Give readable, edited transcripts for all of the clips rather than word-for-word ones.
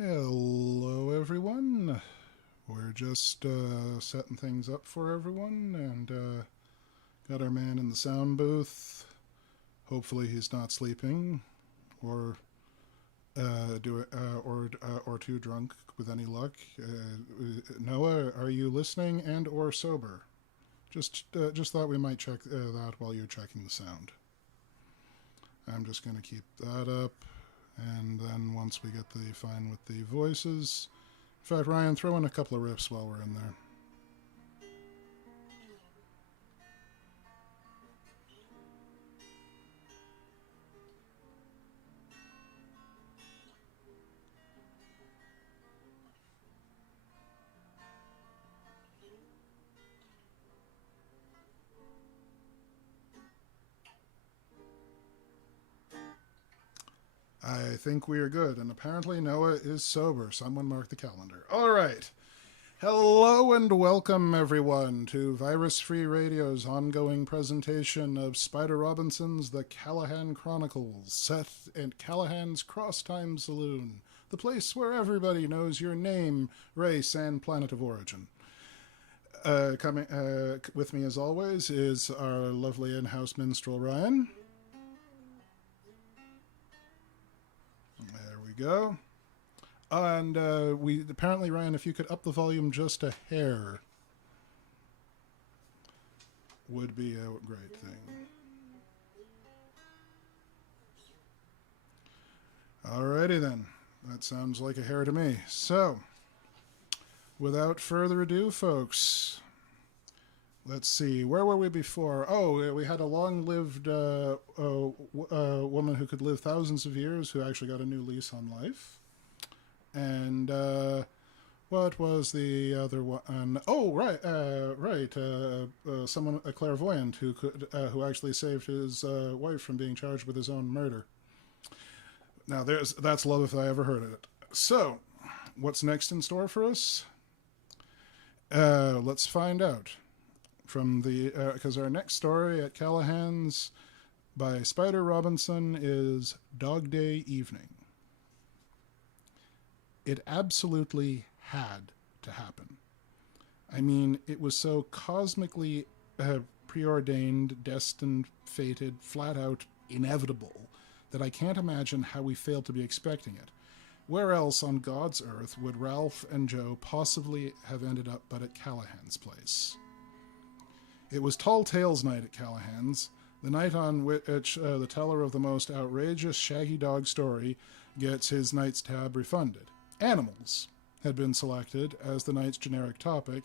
Hello, everyone. We're just setting things up for everyone and got our man in the sound booth. Hopefully, he's not sleeping or or too drunk with any luck. Noah, are you listening and or sober? Just thought we might check that while you're checking the sound. I'm just going to keep that up. And then once we get the fine with the voices. In fact, Ryan, throw in a couple of riffs while we're in there. I think we are good, and apparently Noah is sober. Someone mark the calendar. All right. Hello and welcome, everyone, to Virus Free Radio's ongoing presentation of Spider Robinson's The Callahan Chronicles, set in Callahan's Crosstime Saloon, the place where everybody knows your name, race, and planet of origin. Coming with me, as always, is our lovely in-house minstrel, Ryan. There we go. And we apparently, Ryan, if you could up the volume just a hair, would be a great thing. Alrighty then. That sounds like a hair to me. So, without further ado, folks, let's see. Where were we before? Oh, we had a long-lived woman who could live thousands of years who actually got a new lease on life. And what was the other one? Oh, right. Someone, a clairvoyant who actually saved his wife from being charged with his own murder. Now, that's love if I ever heard of it. So, what's next in store for us? Let's find out. From the because our next story at Callahan's by Spider Robinson is Dog Day Evening. It absolutely had to happen. I mean, it was so cosmically preordained, destined, fated, flat out inevitable that I can't imagine how we failed to be expecting it. Where else on God's earth would Ralph and Joe possibly have ended up but at Callahan's place? It was Tall Tales Night at Callahan's, the night on which the teller of the most outrageous shaggy dog story gets his night's tab refunded. Animals had been selected as the night's generic topic,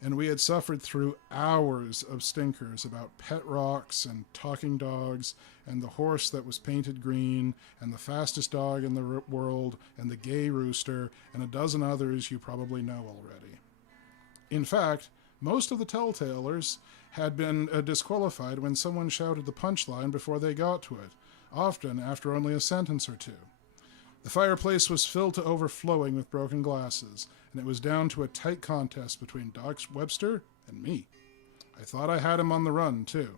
and we had suffered through hours of stinkers about pet rocks and talking dogs and the horse that was painted green and the fastest dog in the world and the gay rooster and a dozen others you probably know already. In fact, most of the telltalers had been disqualified when someone shouted the punchline before they got to it, often after only a sentence or two. The fireplace was filled to overflowing with broken glasses, and it was down to a tight contest between Doc Webster and me. I thought I had him on the run, too.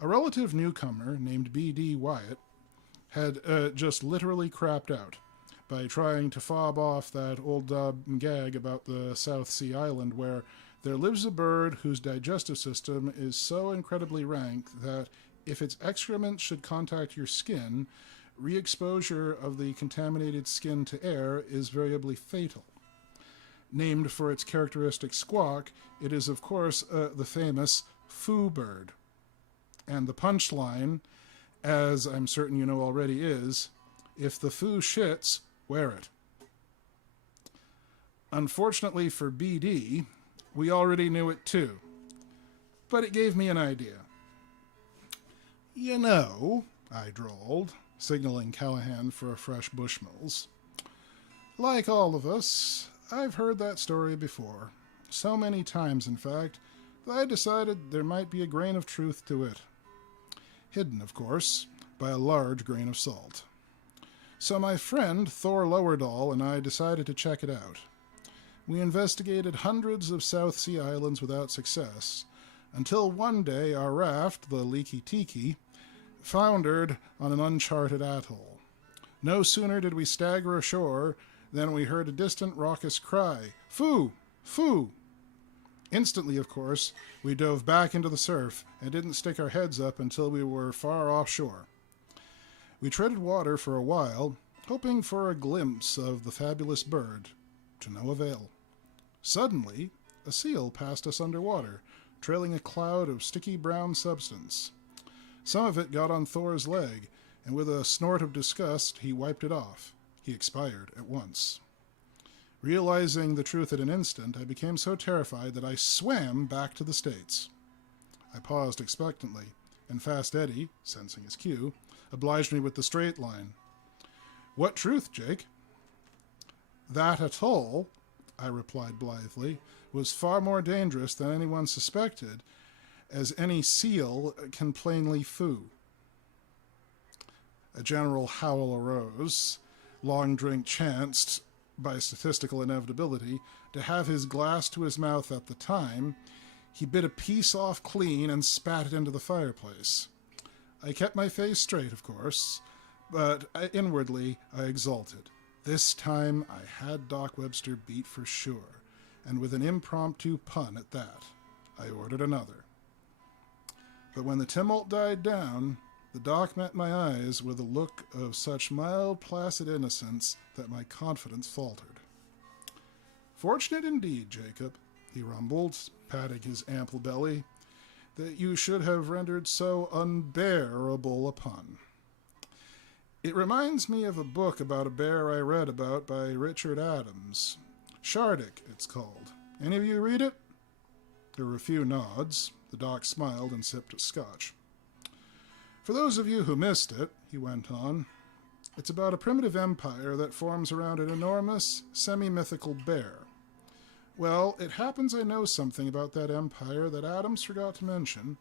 A relative newcomer named B.D. Wyatt had just literally crapped out by trying to fob off that old gag about the South Sea Island where there lives a bird whose digestive system is so incredibly rank that if its excrement should contact your skin, re-exposure of the contaminated skin to air is variably fatal. Named for its characteristic squawk, it is of course the famous foo bird. And the punchline, as I'm certain you know already, is, if the foo shits, wear it. Unfortunately for BD, we already knew it too. But it gave me an idea. You know, I drawled, signaling Callahan for a fresh Bushmills. Like all of us, I've heard that story before. So many times, in fact, that I decided there might be a grain of truth to it. Hidden, of course, by a large grain of salt. So my friend Thor Lowerdahl and I decided to check it out. We investigated hundreds of South Sea islands without success, until one day our raft, the Leaky Tiki, foundered on an uncharted atoll. No sooner did we stagger ashore than we heard a distant raucous cry, "Foo! Foo!" Instantly, of course, we dove back into the surf and didn't stick our heads up until we were far offshore. We treaded water for a while, hoping for a glimpse of the fabulous bird, to no avail. Suddenly, a seal passed us underwater, trailing a cloud of sticky brown substance. Some of it got on Thor's leg, and with a snort of disgust, he wiped it off. He expired at once. Realizing the truth at an instant, I became so terrified that I swam back to the States. I paused expectantly, and Fast Eddie, sensing his cue, obliged me with the straight line. "What truth, Jake?" "That atoll," I replied blithely, "was far more dangerous than anyone suspected, as any seal can plainly foo." A general howl arose. Long Drink chanced, by statistical inevitability, to have his glass to his mouth at the time. He bit a piece off clean and spat it into the fireplace. I kept my face straight, of course, but inwardly I exulted. This time I had Doc Webster beat for sure, and with an impromptu pun at that, I ordered another. But when the tumult died down, the Doc met my eyes with a look of such mild, placid innocence that my confidence faltered. "Fortunate indeed, Jacob," he rumbled, patting his ample belly, "that you should have rendered so unbearable a pun. It reminds me of a book about a bear I read about by Richard Adams. Shardik, it's called. Any of you read it?" There were a few nods. The Doc smiled and sipped his scotch. "For those of you who missed it," he went on, "it's about a primitive empire that forms around an enormous, semi-mythical bear. Well, it happens I know something about that empire that Adams forgot to mention,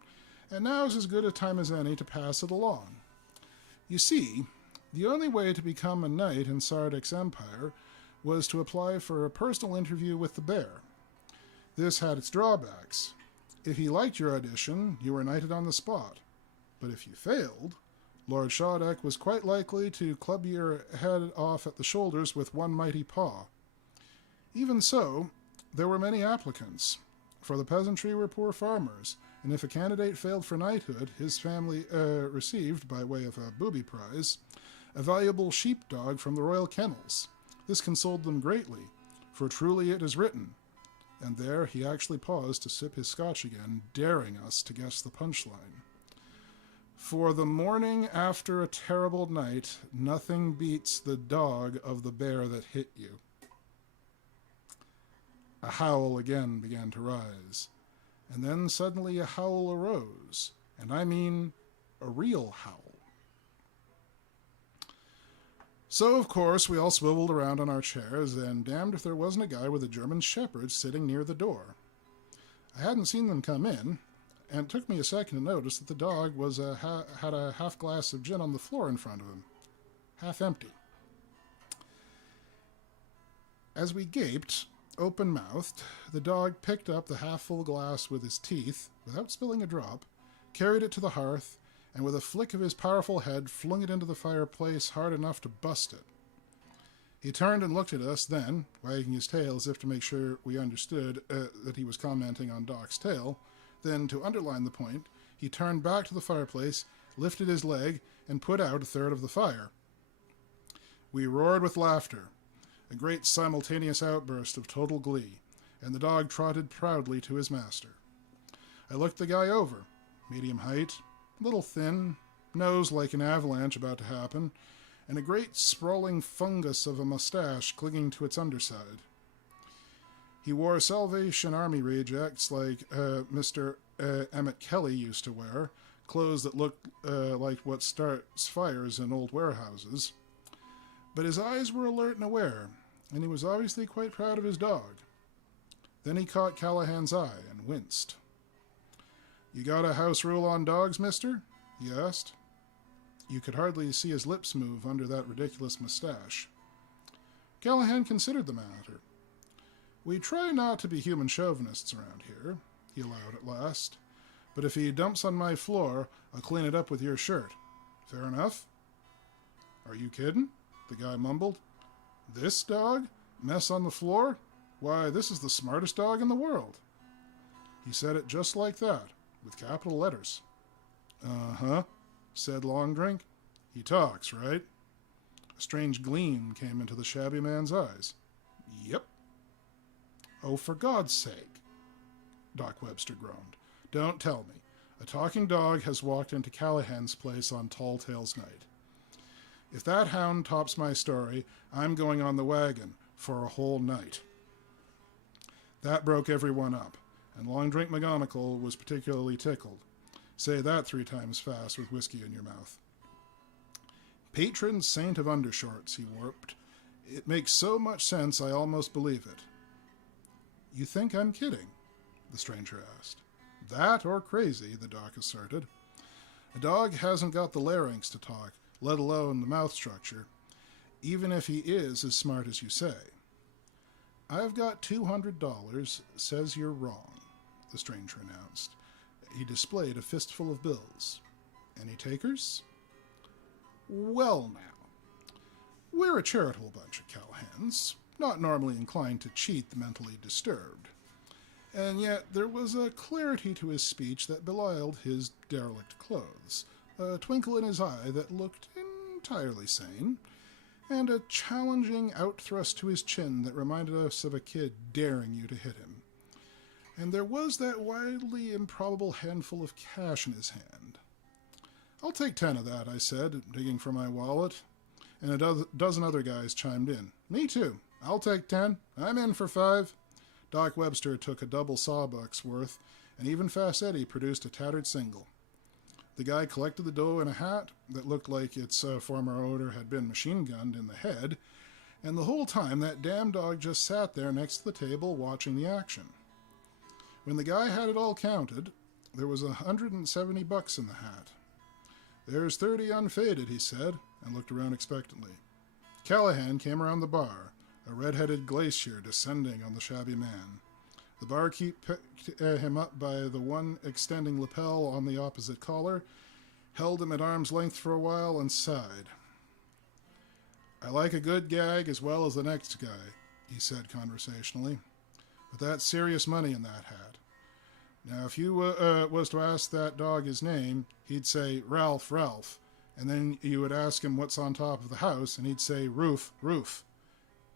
and now's as good a time as any to pass it along. You see, the only way to become a knight in Sardik's empire was to apply for a personal interview with the bear. This had its drawbacks. If he liked your audition, you were knighted on the spot. But if you failed, Lord Shardik was quite likely to club your head off at the shoulders with one mighty paw. Even so, there were many applicants, for the peasantry were poor farmers, and if a candidate failed for knighthood, his family received, by way of a booby prize, a valuable sheepdog from the royal kennels. This consoled them greatly, for truly it is written." And there he actually paused to sip his scotch again, daring us to guess the punchline. "For the morning after a terrible night, nothing beats the dog of the bear that hit you." A howl again began to rise, and then suddenly a howl arose, and I mean a real howl. So, of course, we all swiveled around on our chairs, and damned if there wasn't a guy with a German shepherd sitting near the door. I hadn't seen them come in, and it took me a second to notice that the dog had a half glass of gin on the floor in front of him, half empty. As we gaped, open-mouthed, the dog picked up the half-full glass with his teeth, without spilling a drop, carried it to the hearth, and with a flick of his powerful head flung it into the fireplace hard enough to bust it. He turned and looked at us, then, wagging his tail as if to make sure we understood that he was commenting on Doc's tail. Then, to underline the point, he turned back to the fireplace, lifted his leg, and put out a third of the fire. We roared with laughter, a great simultaneous outburst of total glee, and the dog trotted proudly to his master. I looked the guy over, medium height, little thin, nose like an avalanche about to happen, and a great sprawling fungus of a mustache clinging to its underside. He wore Salvation Army rejects like Mr. Emmett Kelly used to wear, clothes that looked like what starts fires in old warehouses. But his eyes were alert and aware, and he was obviously quite proud of his dog. Then he caught Callahan's eye and winced. "You got a house rule on dogs, mister?" he asked. You could hardly see his lips move under that ridiculous mustache. Callahan considered the matter. "We try not to be human chauvinists around here," he allowed at last. "But if he dumps on my floor, I'll clean it up with your shirt. Fair enough?" "Are you kidding?" the guy mumbled. This dog? Mess on the floor? Why, this is the smartest dog in the world. He said it just like that, with capital letters. Uh-huh, said Long Drink. He talks, right? A strange gleam came into the shabby man's eyes. Yep. Oh, for God's sake, Doc Webster groaned. Don't tell me. A talking dog has walked into Callahan's place on Tall Tales Night. If that hound tops my story, I'm going on the wagon for a whole night. That broke everyone up, and Long Drink McGonagall was particularly tickled. Say that 3 times fast with whiskey in your mouth. Patron saint of undershorts, he warped. It makes so much sense I almost believe it. You think I'm kidding? The stranger asked. That or crazy, the doc asserted. A dog hasn't got the larynx to talk, let alone the mouth structure, even if he is as smart as you say. I've got $200, says you're wrong, the stranger announced. He displayed a fistful of bills. Any takers? Well, now, we're a charitable bunch of Callahans, not normally inclined to cheat the mentally disturbed. And yet there was a clarity to his speech that belied his derelict clothes, a twinkle in his eye that looked entirely sane, and a challenging outthrust to his chin that reminded us of a kid daring you to hit him. And there was that wildly improbable handful of cash in his hand. I'll take 10 of that, I said, digging for my wallet, and a dozen other guys chimed in. Me too. I'll take 10. I'm in for 5. Doc Webster took a double sawbuck's worth, and even Fast Eddie produced a tattered single. The guy collected the dough in a hat that looked like its former owner had been machine-gunned in the head, and the whole time that damn dog just sat there next to the table watching the action. When the guy had it all counted, there was $170 in the hat. There's 30 unfaded, he said, and looked around expectantly. Callahan came around the bar, a red-headed glacier descending on the shabby man. The barkeep picked him up by the one extending lapel on the opposite collar, held him at arm's length for a while, and sighed. I like a good gag as well as the next guy, he said conversationally. But that's serious money in that hat. Now, if you was to ask that dog his name, he'd say, Ralph, Ralph. And then you would ask him what's on top of the house, and he'd say, Roof, Roof.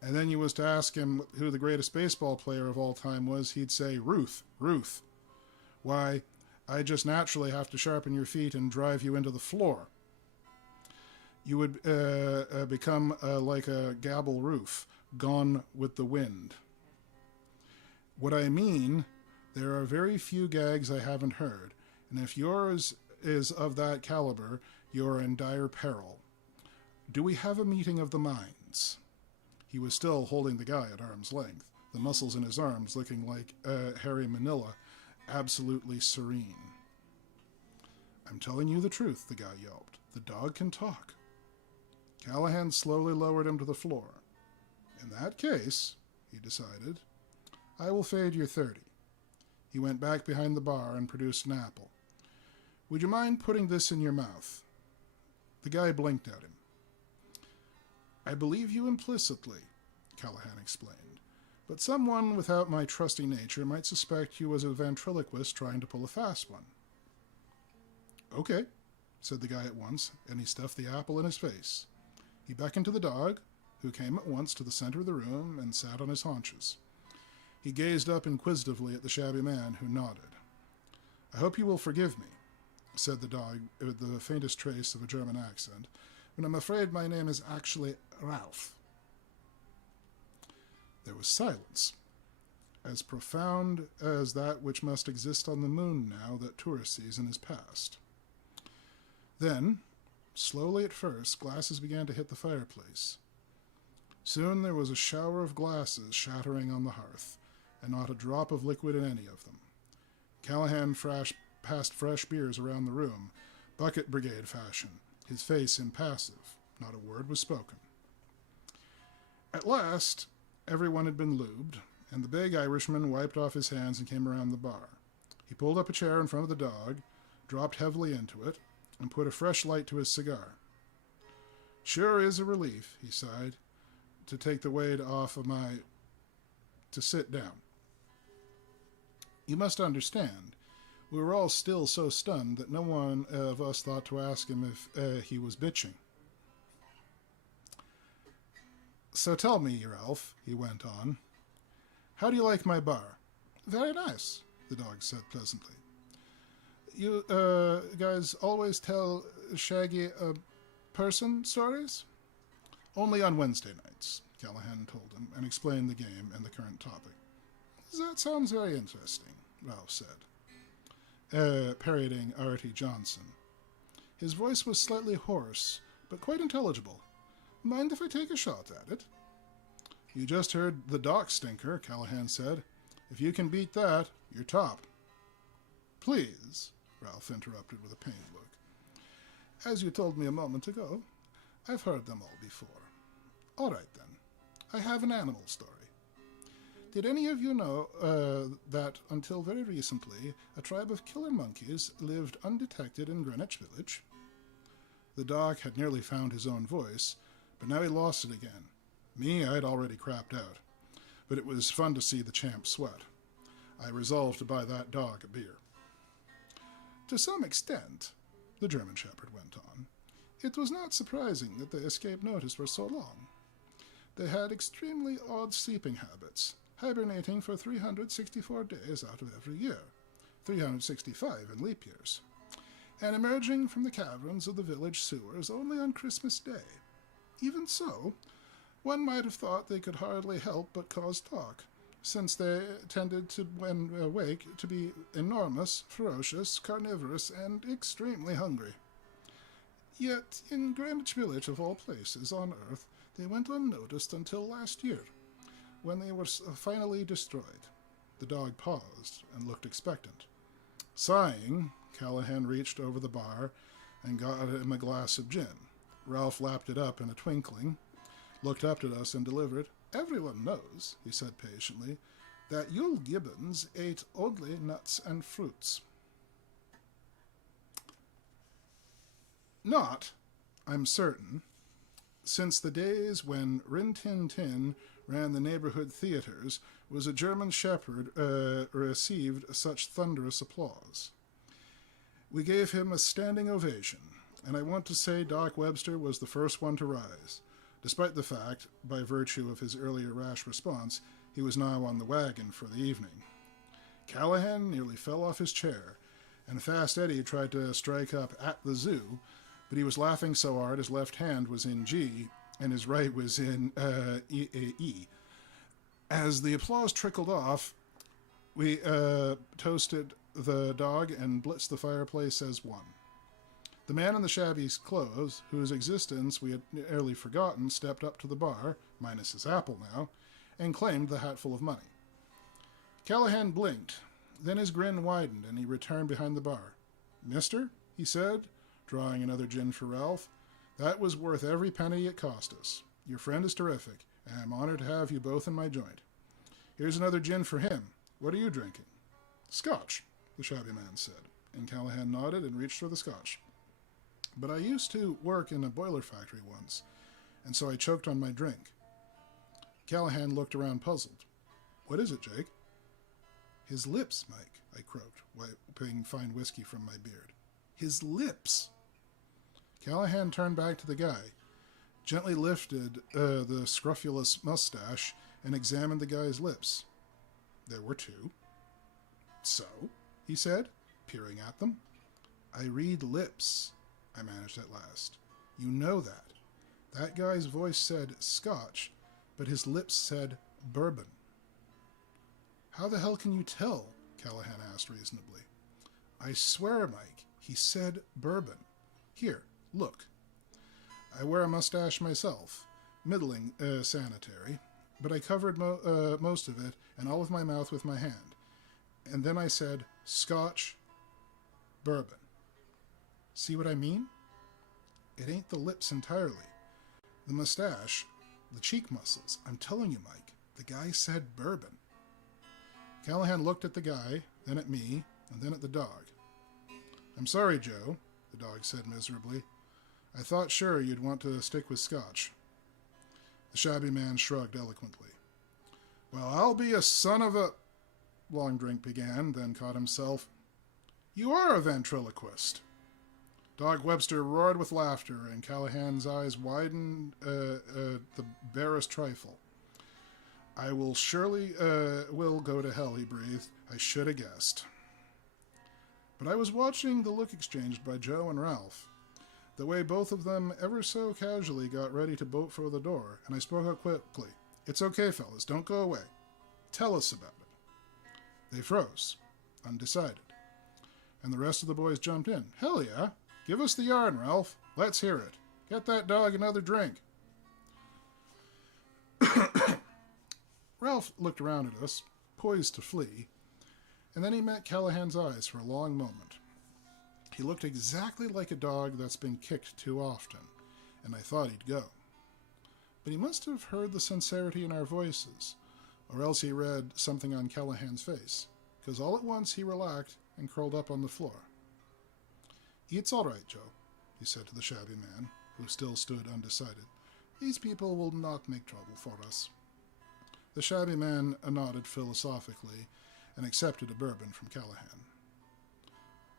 And then you was to ask him who the greatest baseball player of all time was, he'd say, Ruth, Ruth. Why, I just naturally have to sharpen your feet and drive you into the floor. You would become like a gabble roof, gone with the wind. What I mean, there are very few gags I haven't heard, and if yours is of that caliber, you're in dire peril. Do we have a meeting of the minds? He was still holding the guy at arm's length, the muscles in his arms looking like hairy manila, absolutely serene. I'm telling you the truth, the guy yelped. The dog can talk. Callahan slowly lowered him to the floor. In that case, he decided, I will fade your 30. He went back behind the bar and produced an apple. Would you mind putting this in your mouth? The guy blinked at him. I believe you implicitly, Callahan explained, but someone without my trusty nature might suspect you as a ventriloquist trying to pull a fast one. Okay, said the guy at once, and he stuffed the apple in his face. He beckoned to the dog, who came at once to the center of the room and sat on his haunches. He gazed up inquisitively at the shabby man, who nodded. I hope you will forgive me, said the dog with the faintest trace of a German accent, but I'm afraid my name is actually Ralph. There was silence, as profound as that which must exist on the moon now that tourist season is past. Then, slowly at first, glasses began to hit the fireplace. Soon there was a shower of glasses shattering on the hearth, and not a drop of liquid in any of them. Callahan passed fresh beers around the room, bucket brigade fashion, his face impassive. Not a word was spoken. At last, everyone had been lubed, and the big Irishman wiped off his hands and came around the bar. He pulled up a chair in front of the dog, dropped heavily into it, and put a fresh light to his cigar. Sure is a relief, he sighed, to take the weight off of my... to sit down. You must understand, we were all still so stunned that no one of us thought to ask him if he was bitching. So tell me, Ralph, he went on, how do you like my bar? Very nice, the dog said pleasantly. You guys always tell shaggy person stories? Only on Wednesday nights, Callahan told him, and explained the game and the current topic. That sounds very interesting, Ralph said, parodying Artie Johnson. His voice was slightly hoarse, but quite intelligible. Mind if I take a shot at it? You just heard the dock stinker, Callahan said. If you can beat that, you're top. Please, Ralph interrupted with a pained look. As you told me a moment ago, I've heard them all before. All right, then. I have an animal story. Did any of you know that until very recently, a tribe of killer monkeys lived undetected in Greenwich Village? The dog had nearly found his own voice, but now he lost it again. Me, I'd already crapped out. But it was fun to see the champ sweat. I resolved to buy that dog a beer. To some extent, the German Shepherd went on, it was not surprising that the escape notice were so long. They had extremely odd sleeping habits, hibernating for 364 days out of every year, 365 in leap years, and emerging from the caverns of the village sewers only on Christmas Day. Even so, one might have thought they could hardly help but cause talk, since they tended to, when awake, to be enormous, ferocious, carnivorous, and extremely hungry. Yet, in Greenwich Village, of all places on Earth, they went unnoticed until last year, when they were finally destroyed. The dog paused and looked expectant. Sighing, Callahan reached over the bar and got him a glass of gin. Ralph lapped it up in a twinkling, looked up at us and delivered, Everyone knows, he said patiently, that Yule Gibbons ate only nuts and fruits. Not, I'm certain, since the days when Rin Tin Tin ran the neighborhood theaters, was a German shepherd received such thunderous applause. We gave him a standing ovation, and I want to say Doc Webster was the first one to rise, despite the fact, by virtue of his earlier rash response, he was now on the wagon for the evening. Callahan nearly fell off his chair, and Fast Eddie tried to strike up At the Zoo, but he was laughing so hard his left hand was in G, and his right was in E. As the applause trickled off, we toasted the dog and blitzed the fireplace as one. The man in the shabby clothes, whose existence we had nearly forgotten, stepped up to the bar, minus his apple now, and claimed the hatful of money. Callahan blinked. Then his grin widened, and he returned behind the bar. Mister, he said, drawing another gin for Ralph, that was worth every penny it cost us. Your friend is terrific, and I'm honored to have you both in my joint. Here's another gin for him. What are you drinking? Scotch, the shabby man said, and Callahan nodded and reached for the scotch. But I used to work in a boiler factory once, and so I choked on my drink. Callahan looked around puzzled. What is it, Jake? His lips, Mike, I croaked, wiping fine whiskey from my beard. His lips! Callahan turned back to the guy, gently lifted the scrofulous mustache, and examined the guy's lips. There were two. So, he said, peering at them. I read lips, I managed at last. You know that. That guy's voice said Scotch, but his lips said bourbon. How the hell can you tell? Callahan asked reasonably. I swear, Mike, he said bourbon. Here, look. I wear a mustache myself, middling sanitary, but I covered most of it and all of my mouth with my hand. And then I said, Scotch, bourbon. See what I mean? It ain't the lips entirely. The mustache, the cheek muscles. I'm telling you, Mike, the guy said bourbon. Callahan looked at the guy, then at me, and then at the dog. I'm sorry, Joe, the dog said miserably. I thought sure you'd want to stick with Scotch. The shabby man shrugged eloquently. Well, I'll be a son of a... Longdrink began, then caught himself. You are a ventriloquist. Doc Webster roared with laughter, and Callahan's eyes widened the barest trifle. I will surely will go to hell, he breathed. I should have guessed. But I was watching the look exchanged by Joe and Ralph, the way both of them ever so casually got ready to bolt for the door, and I spoke up quickly. It's okay, fellas, don't go away. Tell us about it. They froze, undecided, and the rest of the boys jumped in. Hell yeah, give us the yarn, Ralph. Let's hear it. Get that dog another drink. Ralph looked around at us, poised to flee, and then he met Callahan's eyes for a long moment. He looked exactly like a dog that's been kicked too often, and I thought he'd go. But he must have heard the sincerity in our voices, or else he read something on Callahan's face, because all at once he relaxed and curled up on the floor. It's all right, Joe, he said to the shabby man, who still stood undecided. These people will not make trouble for us. The shabby man nodded philosophically and accepted a bourbon from Callahan.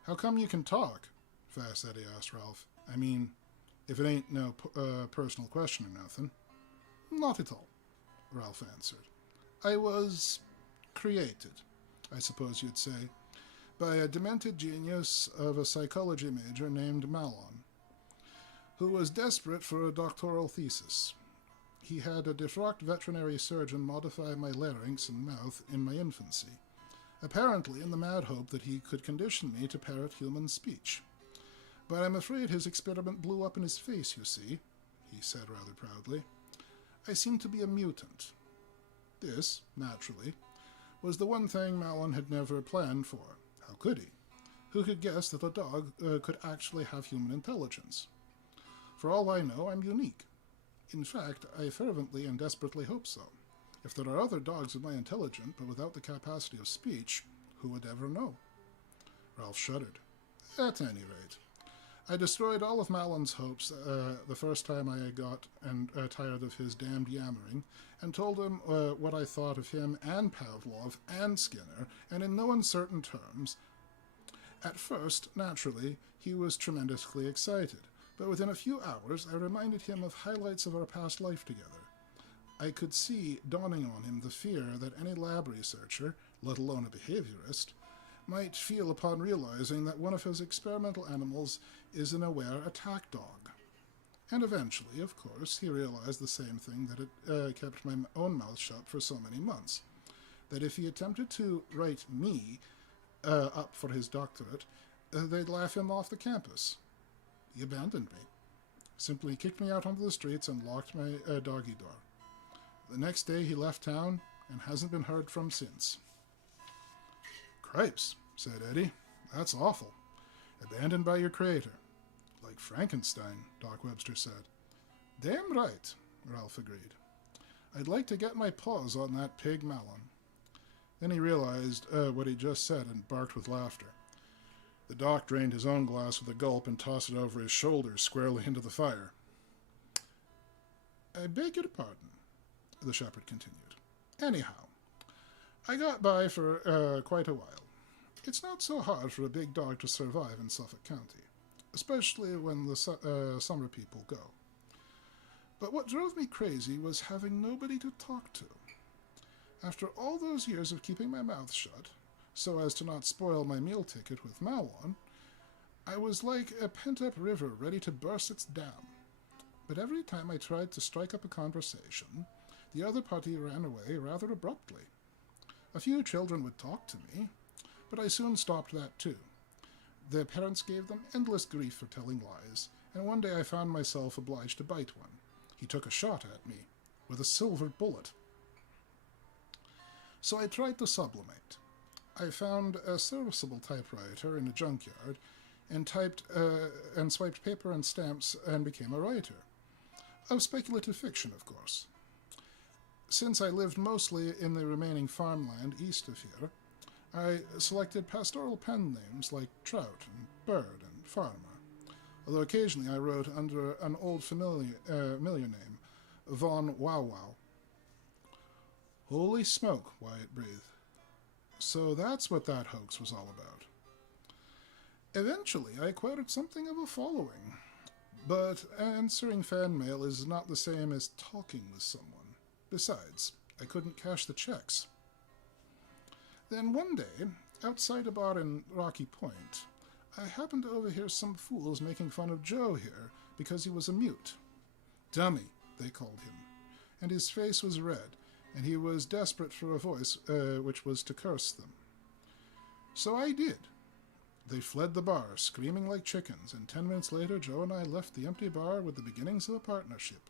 How come you can talk? Fast Eddie asked Ralph. I mean, if it ain't no personal question or nothing. Not at all, Ralph answered. I was created, I suppose you'd say, by a demented genius of a psychology major named Malon, who was desperate for a doctoral thesis. He had a defrocked veterinary surgeon modify my larynx and mouth in my infancy, apparently in the mad hope that he could condition me to parrot human speech. But I'm afraid his experiment blew up in his face, you see, he said rather proudly. I seem to be a mutant. This, naturally, was the one thing Malon had never planned for. How could he? Who could guess that a dog could actually have human intelligence? For all I know, I'm unique. In fact, I fervently and desperately hope so. If there are other dogs with my intelligence, but without the capacity of speech, who would ever know? Ralph shuddered. At any rate, I destroyed all of Malon's hopes the first time I got tired of his damned yammering, and told him what I thought of him and Pavlov and Skinner, and in no uncertain terms. At first, naturally, he was tremendously excited, but within a few hours I reminded him of highlights of our past life together. I could see dawning on him the fear that any lab researcher, let alone a behaviorist, might feel upon realizing that one of his experimental animals is an aware attack dog. And eventually, of course, he realized the same thing that had kept my own mouth shut for so many months, that if he attempted to write me up for his doctorate, they'd laugh him off the campus. He abandoned me, simply kicked me out onto the streets and locked my doggy door. The next day he left town and hasn't been heard from since. Cripes, said Eddie. That's awful. Abandoned by your creator. Like Frankenstein, Doc Webster said. Damn right, Ralph agreed. I'd like to get my paws on that pig Malon. Then he realized what he just said and barked with laughter. The doc drained his own glass with a gulp and tossed it over his shoulders squarely into the fire. I beg your pardon, the shepherd continued. Anyhow, I got by for quite a while. It's not so hard for a big dog to survive in Suffolk County, especially when the summer people go. But what drove me crazy was having nobody to talk to. After all those years of keeping my mouth shut, so as to not spoil my meal ticket with Malon, I was like a pent-up river ready to burst its dam. But every time I tried to strike up a conversation, the other party ran away rather abruptly. A few children would talk to me, but I soon stopped that too. Their parents gave them endless grief for telling lies, and one day I found myself obliged to bite one. He took a shot at me, with a silver bullet. So I tried to sublimate. I found a serviceable typewriter in a junkyard, and typed and swiped paper and stamps and became a writer. Of speculative fiction, of course. Since I lived mostly in the remaining farmland east of here, I selected pastoral pen names like Trout and Bird and Farmer. although occasionally I wrote under an old familiar name, Von Wow Wow. Holy smoke, Wyatt breathed. So that's what that hoax was all about. Eventually, I acquired something of a following. But answering fan mail is not the same as talking with someone. Besides, I couldn't cash the checks. Then one day, outside a bar in Rocky Point, I happened to overhear some fools making fun of Joe here because he was a mute. Dummy, they called him, and his face was red, and he was desperate for a voice which was to curse them. So I did. They fled the bar, screaming like chickens, and 10 minutes later Joe and I left the empty bar with the beginnings of a partnership.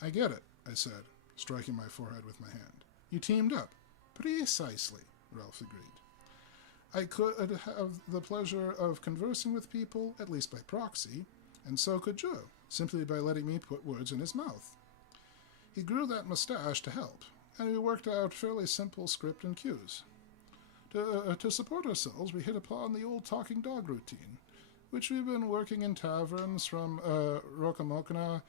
I get it, I said, striking my forehead with my hand. You teamed up. Precisely, Ralph agreed. I could have the pleasure of conversing with people, at least by proxy, and so could Joe, simply by letting me put words in his mouth. He grew that mustache to help, and we worked out fairly simple script and cues. To support ourselves, we hit upon the old talking dog routine, which we've been working in taverns from Rocamocana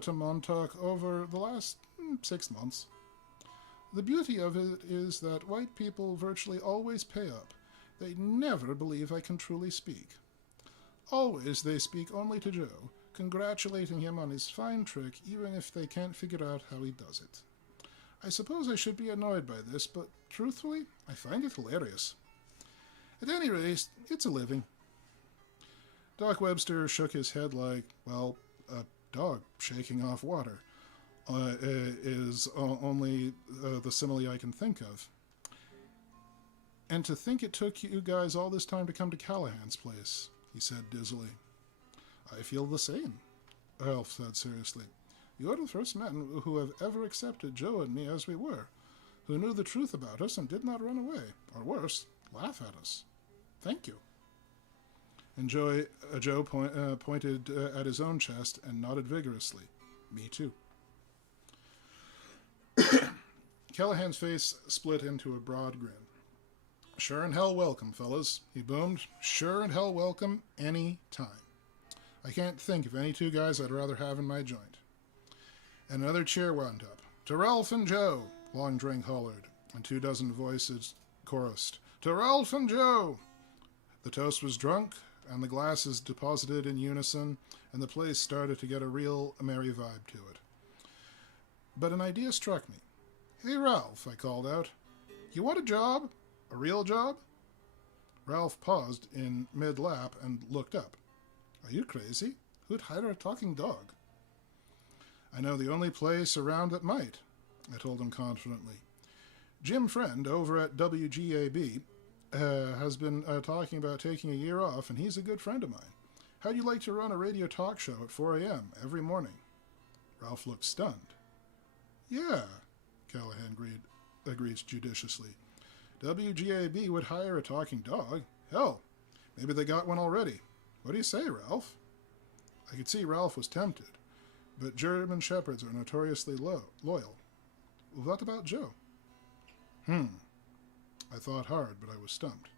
to Montauk over the last 6 months. The beauty of it is that white people virtually always pay up. They never believe I can truly speak. Always they speak only to Joe, congratulating him on his fine trick, even if they can't figure out how he does it. I suppose I should be annoyed by this, but truthfully, I find it hilarious. At any rate, it's a living. Doc Webster shook his head like, well, a dog shaking off water is only the simile I can think of. And to think it took you guys all this time to come to Callahan's place, he said dizzily. I feel the same, Ralph said seriously. You're the first men who have ever accepted Joe and me as we were, who knew the truth about us and did not run away, or worse, laugh at us. Thank you. And Joe pointed at his own chest and nodded vigorously. Me too. Callahan's face split into a broad grin. Sure and hell welcome, fellas, he boomed. Sure and hell welcome any time. I can't think of any two guys I'd rather have in my joint. And another cheer wound up. To Ralph and Joe, Long Drink hollered, and 24 voices chorused. To Ralph and Joe! The toast was drunk, and the glasses deposited in unison, and the place started to get a real merry vibe to it. But an idea struck me. Hey, Ralph, I called out. You want a job? A real job? Ralph paused in mid-lap and looked up. Are you crazy? Who'd hire a talking dog? I know the only place around that might, I told him confidently. Jim Friend over at WGAB has been talking about taking a year off, and he's a good friend of mine. How'd you like to run a radio talk show at 4 a.m. every morning? Ralph looked stunned. Yeah, Callahan agreed judiciously. WGAB would hire a talking dog. Hell, maybe they got one already. What do you say, Ralph? I could see Ralph was tempted, but German Shepherds are notoriously loyal. What about Joe? I thought hard, but I was stumped.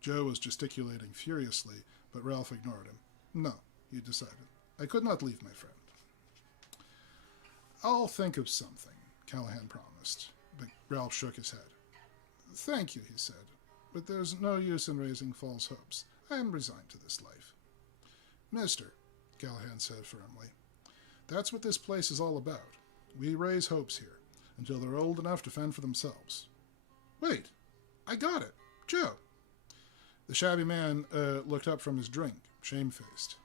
Joe was gesticulating furiously, but Ralph ignored him. No, he decided. I could not leave my friend. I'll think of something, Callahan promised, but Ralph shook his head. Thank you, he said, but there's no use in raising false hopes. I am resigned to this life. Mister, Callahan said firmly, that's what this place is all about. We raise hopes here, until they're old enough to fend for themselves. Wait, I got it. Joe. The shabby man looked up from his drink, shamefaced.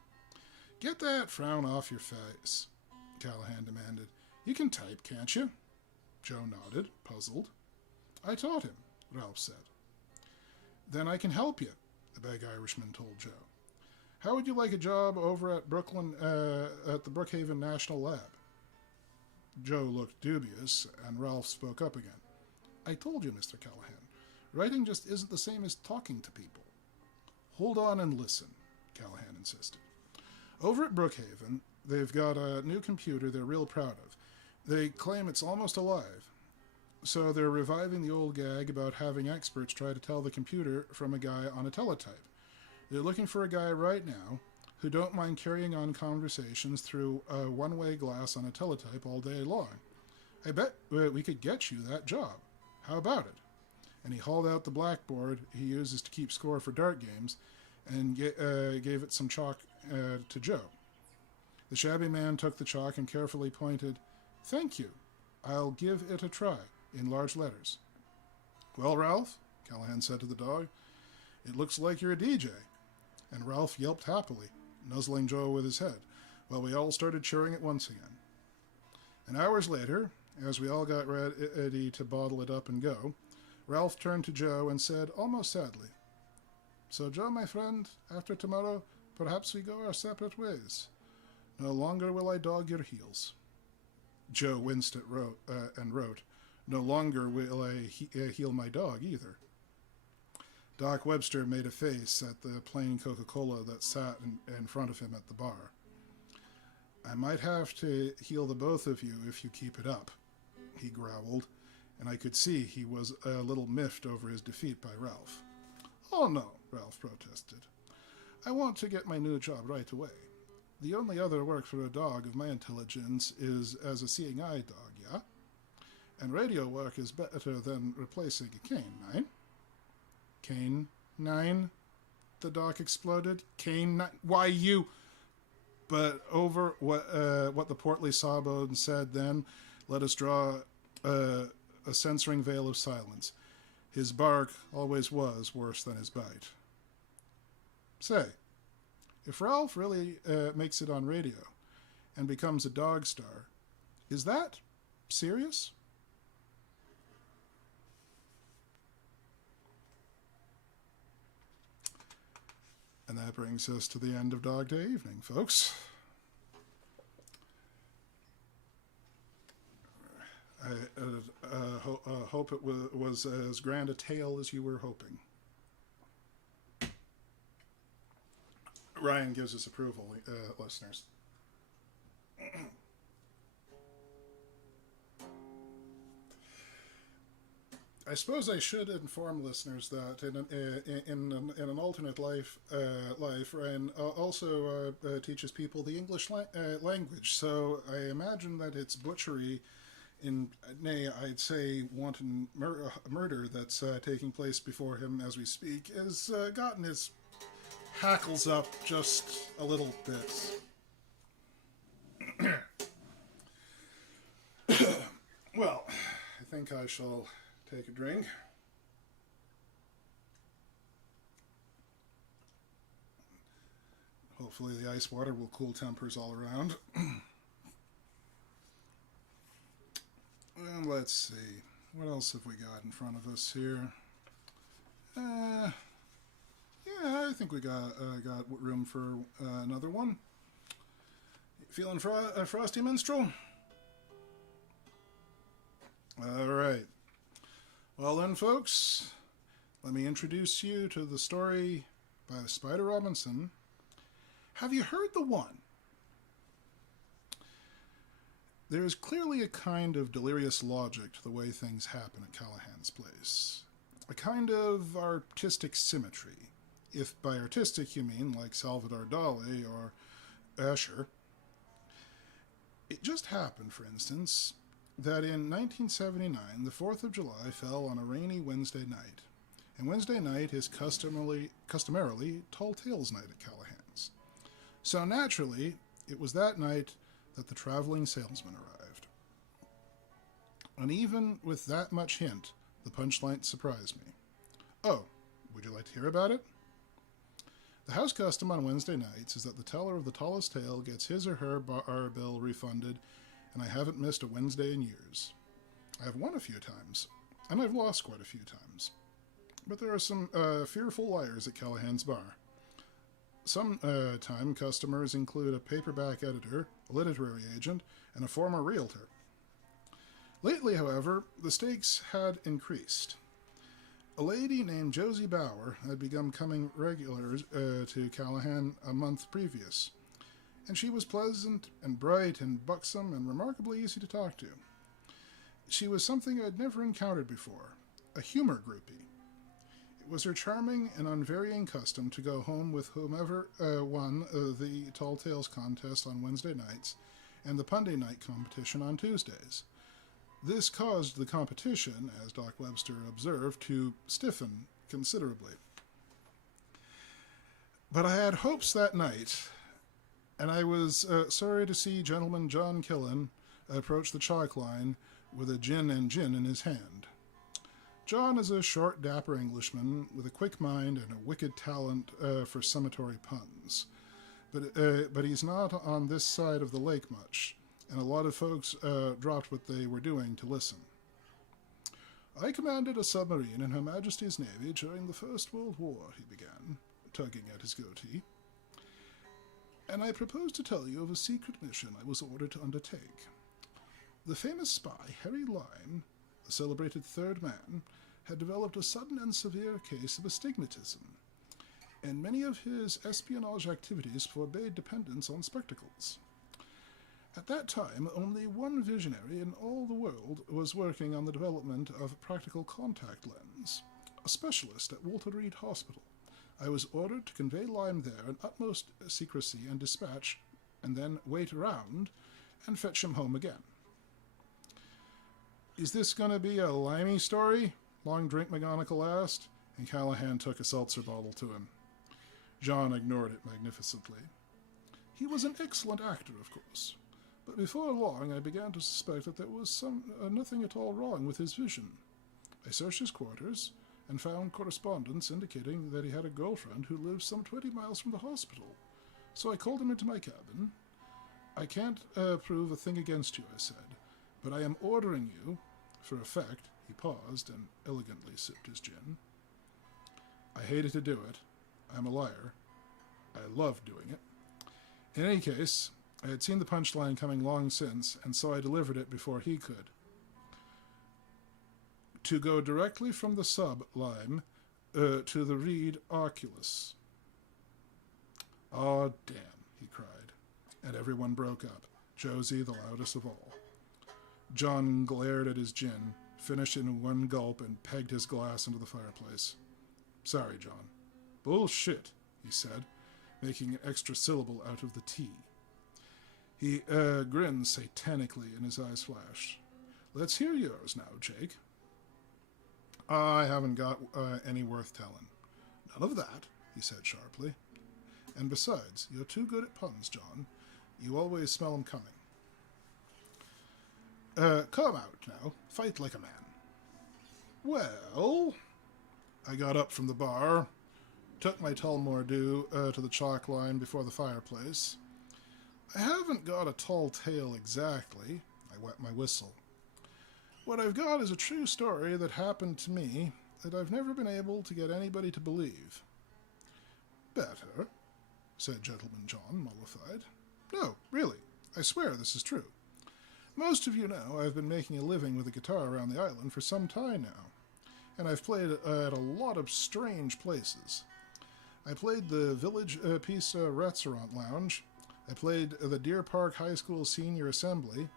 Get that frown off your face, Callahan demanded. You can type, can't you? Joe nodded, puzzled. I taught him, Ralph said. Then I can help you, the big Irishman told Joe. How would you like a job over at Brooklyn, at the Brookhaven National Lab? Joe looked dubious, and Ralph spoke up again. I told you, Mr. Callahan, writing just isn't the same as talking to people. Hold on and listen, Callahan insisted. Over at Brookhaven, they've got a new computer they're real proud of. They claim it's almost alive, so they're reviving the old gag about having experts try to tell the computer from a guy on a teletype. They're looking for a guy right now who don't mind carrying on conversations through a one-way glass on a teletype all day long. I bet we could get you that job. How about it? And he hauled out the blackboard he uses to keep score for dart games and gave it some chalk to Joe. The shabby man took the chalk and carefully pointed, "Thank you. I'll give it a try," in large letters. "Well, Ralph," Callahan said to the dog, "it looks like you're a DJ." And Ralph yelped happily, nuzzling Joe with his head, while we all started cheering at once again. And hours later, as we all got ready to bottle it up and go, Ralph turned to Joe and said, almost sadly, "So, Joe, my friend, after tomorrow, perhaps we go our separate ways. No longer will I dog your heels." Joe winced and wrote, "No longer will I heel my dog either." Doc Webster made a face at the plain Coca-Cola that sat in front of him at the bar. "I might have to heel the both of you if you keep it up," he growled, and I could see he was a little miffed over his defeat by Ralph. "Oh, no," Ralph protested. "I want to get my new job right away. The only other work for a dog of my intelligence is as a seeing eye dog, yeah? And radio work is better than replacing a canine." "Canine?" the doc exploded. "Canine? Why, you..." But over what the portly Sawbones said then, let us draw a censoring veil of silence. His bark always was worse than his bite. Say, if Ralph really makes it on radio and becomes a dog star, is that serious? And that brings us to the end of Dog Day Evening, folks. I hope it was as grand a tale as you were hoping. Ryan gives his approval, listeners. I suppose I should inform listeners that in an alternate life, Ryan also teaches people the English language. So I imagine that it's butchery, nay, I'd say wanton murder that's taking place before him as we speak, has gotten his hackles up just a little bit. Well, I think I shall take a drink. Hopefully the ice water will cool tempers all around. And let's see, what else have we got in front of us here? Yeah, I think we got room for another one. Feeling a frosty minstrel? All right. Well then, folks, let me introduce you to the story by Spider Robinson. Have you heard the one? There is clearly a kind of delirious logic to the way things happen at Callahan's place. A kind of artistic symmetry, if by artistic you mean like Salvador Dali or Escher. It just happened, for instance, that in 1979, the 4th of July fell on a rainy Wednesday night, and Wednesday night is customarily Tall Tales Night at Callahan's. So naturally, it was that night that the traveling salesman arrived. And even with that much hint, the punchline surprised me. Oh, would you like to hear about it? The house custom on Wednesday nights is that the teller of the tallest tale gets his or her bar bill refunded, and I haven't missed a Wednesday in years. I've won a few times, and I've lost quite a few times. But there are some fearful liars at Callahan's bar. Some time customers include a paperback editor, a literary agent, and a former realtor. Lately, however, the stakes had increased. A lady named Josie Bauer had begun coming regular to Callahan a month previous, and she was pleasant and bright and buxom and remarkably easy to talk to. She was something I'd never encountered before, a humor groupie. It was her charming and unvarying custom to go home with whomever won the Tall Tales contest on Wednesday nights and the Punday night competition on Tuesdays. This caused the competition, as Doc Webster observed, to stiffen considerably. But I had hopes that night, and I was sorry to see Gentleman John Callahan approach the chalk line with a gin and gin in his hand. John is a short, dapper Englishman with a quick mind and a wicked talent for summatory puns. But he's not on this side of the lake much, and a lot of folks dropped what they were doing to listen. I commanded a submarine in Her Majesty's Navy during the First World War, he began, tugging at his goatee. And I propose to tell you of a secret mission I was ordered to undertake. The famous spy, Harry Lyme, the celebrated third man, had developed a sudden and severe case of astigmatism, and many of his espionage activities forbade dependence on spectacles. At that time, only one visionary in all the world was working on the development of a practical contact lens, a specialist at Walter Reed Hospital. I was ordered to convey Lyme there in utmost secrecy and dispatch, and then wait around and fetch him home again. Is this going to be a limey story? Long Drink McGonagall asked, and Callahan took a seltzer bottle to him. John ignored it magnificently. He was an excellent actor, of course, but before long I began to suspect that there was nothing at all wrong with his vision. I searched his quarters and found correspondence indicating that he had a girlfriend who lived some 20 miles from the hospital, so I called him into my cabin. I can't prove a thing against you, I said, but I am ordering you, for effect. He paused and elegantly sipped his gin. I hated to do it. I'm a liar. I love doing it. In any case, I had seen the punchline coming long since, and so I delivered it before he could. To go directly from the sub-Lyme to the Reed Oculus. "Aw, damn," he cried, and everyone broke up, Josie the loudest of all. John glared at his gin, finished in one gulp, and pegged his glass into the fireplace. "Sorry, John." "Bullshit," he said, making an extra syllable out of the T. He grinned satanically, and his eyes flashed. "Let's hear yours now, Jake." "I haven't got any worth telling." "None of that," he said sharply. "And besides, you're too good at puns, John. You always smell 'em coming. Come out now. Fight like a man." "Well," I got up from the bar, took my Tullamore Dew to the chalk line before the fireplace. "I haven't got a tall tale exactly." I wet my whistle. "What I've got is a true story that happened to me that I've never been able to get anybody to believe." "Better," said Gentleman John, mollified. "No, really, I swear this is true. Most of you know I've been making a living with a guitar around the island for some time now, and I've played at a lot of strange places. I played the Village Pizza Restaurant Lounge. I played the Deer Park High School Senior Assembly.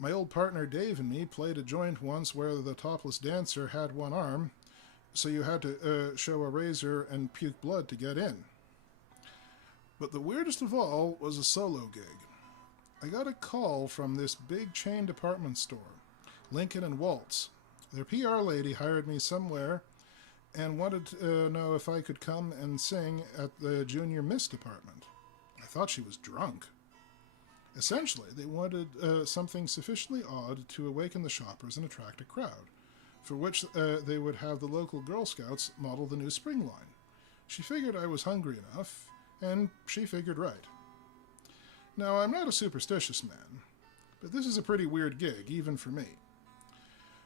My old partner Dave and me played a joint once where the topless dancer had one arm, so you had to show a razor and puke blood to get in. But the weirdest of all was a solo gig. I got a call from this big chain department store, Lincoln and Waltz. Their PR lady hired me somewhere and wanted to know if I could come and sing at the Junior Miss department. I thought she was drunk. Essentially, they wanted something sufficiently odd to awaken the shoppers and attract a crowd, for which they would have the local Girl Scouts model the new spring line. She figured I was hungry enough, and she figured right. Now, I'm not a superstitious man, but this is a pretty weird gig, even for me.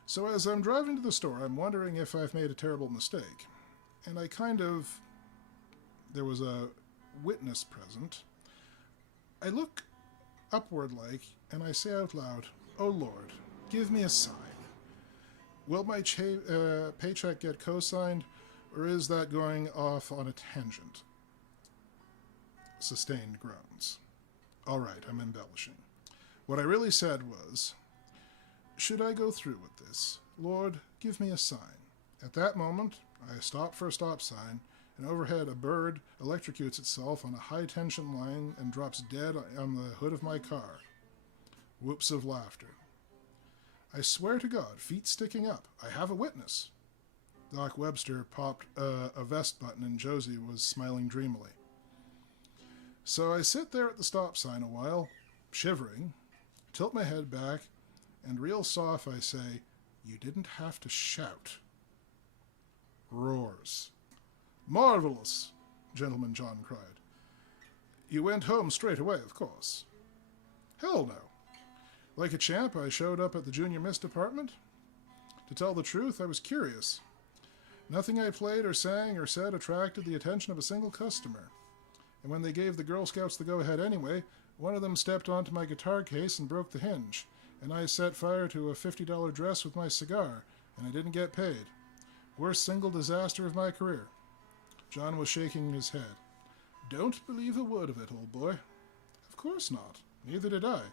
So as I'm driving to the store, I'm wondering if I've made a terrible mistake. And there was a witness present. I look upward like, and I say out loud, "Oh Lord, give me a sign. Will my paycheck get co-signed, or is that going off on a tangent?" Sustained groans. All right, I'm embellishing. What I really said was, "Should I go through with this? Lord, give me a sign." At that moment, I stop for a stop sign, and overhead a bird electrocutes itself on a high-tension line and drops dead on the hood of my car. Whoops of laughter. I swear to God, feet sticking up. I have a witness. Doc Webster popped a vest button and Josie was smiling dreamily. So I sit there at the stop sign a while, shivering, tilt my head back, and real soft I say, "You didn't have to shout." Roars. "Marvelous," Gentleman John cried. "You went home straight away, of course." "Hell no. Like a champ, I showed up at the Junior Miss department. To tell the truth, I was curious. Nothing I played or sang or said attracted the attention of a single customer. And when they gave the Girl Scouts the go-ahead anyway, one of them stepped onto my guitar case and broke the hinge, and I set fire to a $50 dress with my cigar, and I didn't get paid. Worst single disaster of my career." John was shaking his head. "Don't believe a word of it, old boy." "Of course not. Neither did I.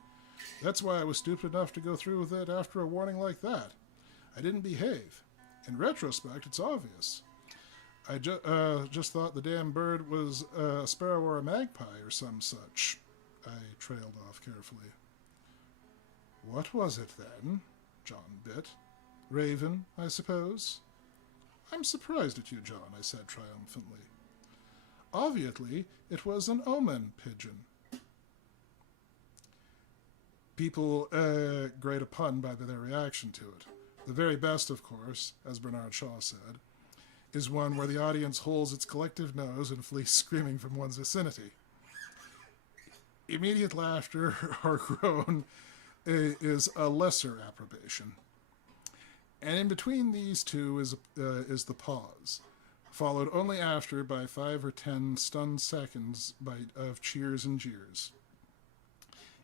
That's why I was stupid enough to go through with it after a warning like that. I didn't behave. In retrospect, it's obvious. I just thought the damn bird was a sparrow or a magpie or some such." I trailed off carefully. "What was it then?" John bit. "Raven, I suppose?" "I'm surprised at you, John," I said triumphantly. "Obviously, it was an omen pigeon." People grade a pun by their reaction to it. The very best, of course, as Bernard Shaw said, is one where the audience holds its collective nose and flees screaming from one's vicinity. Immediate laughter or groan is a lesser approbation. And in between these two is the pause, followed only after by 5 or 10 stunned seconds of cheers and jeers.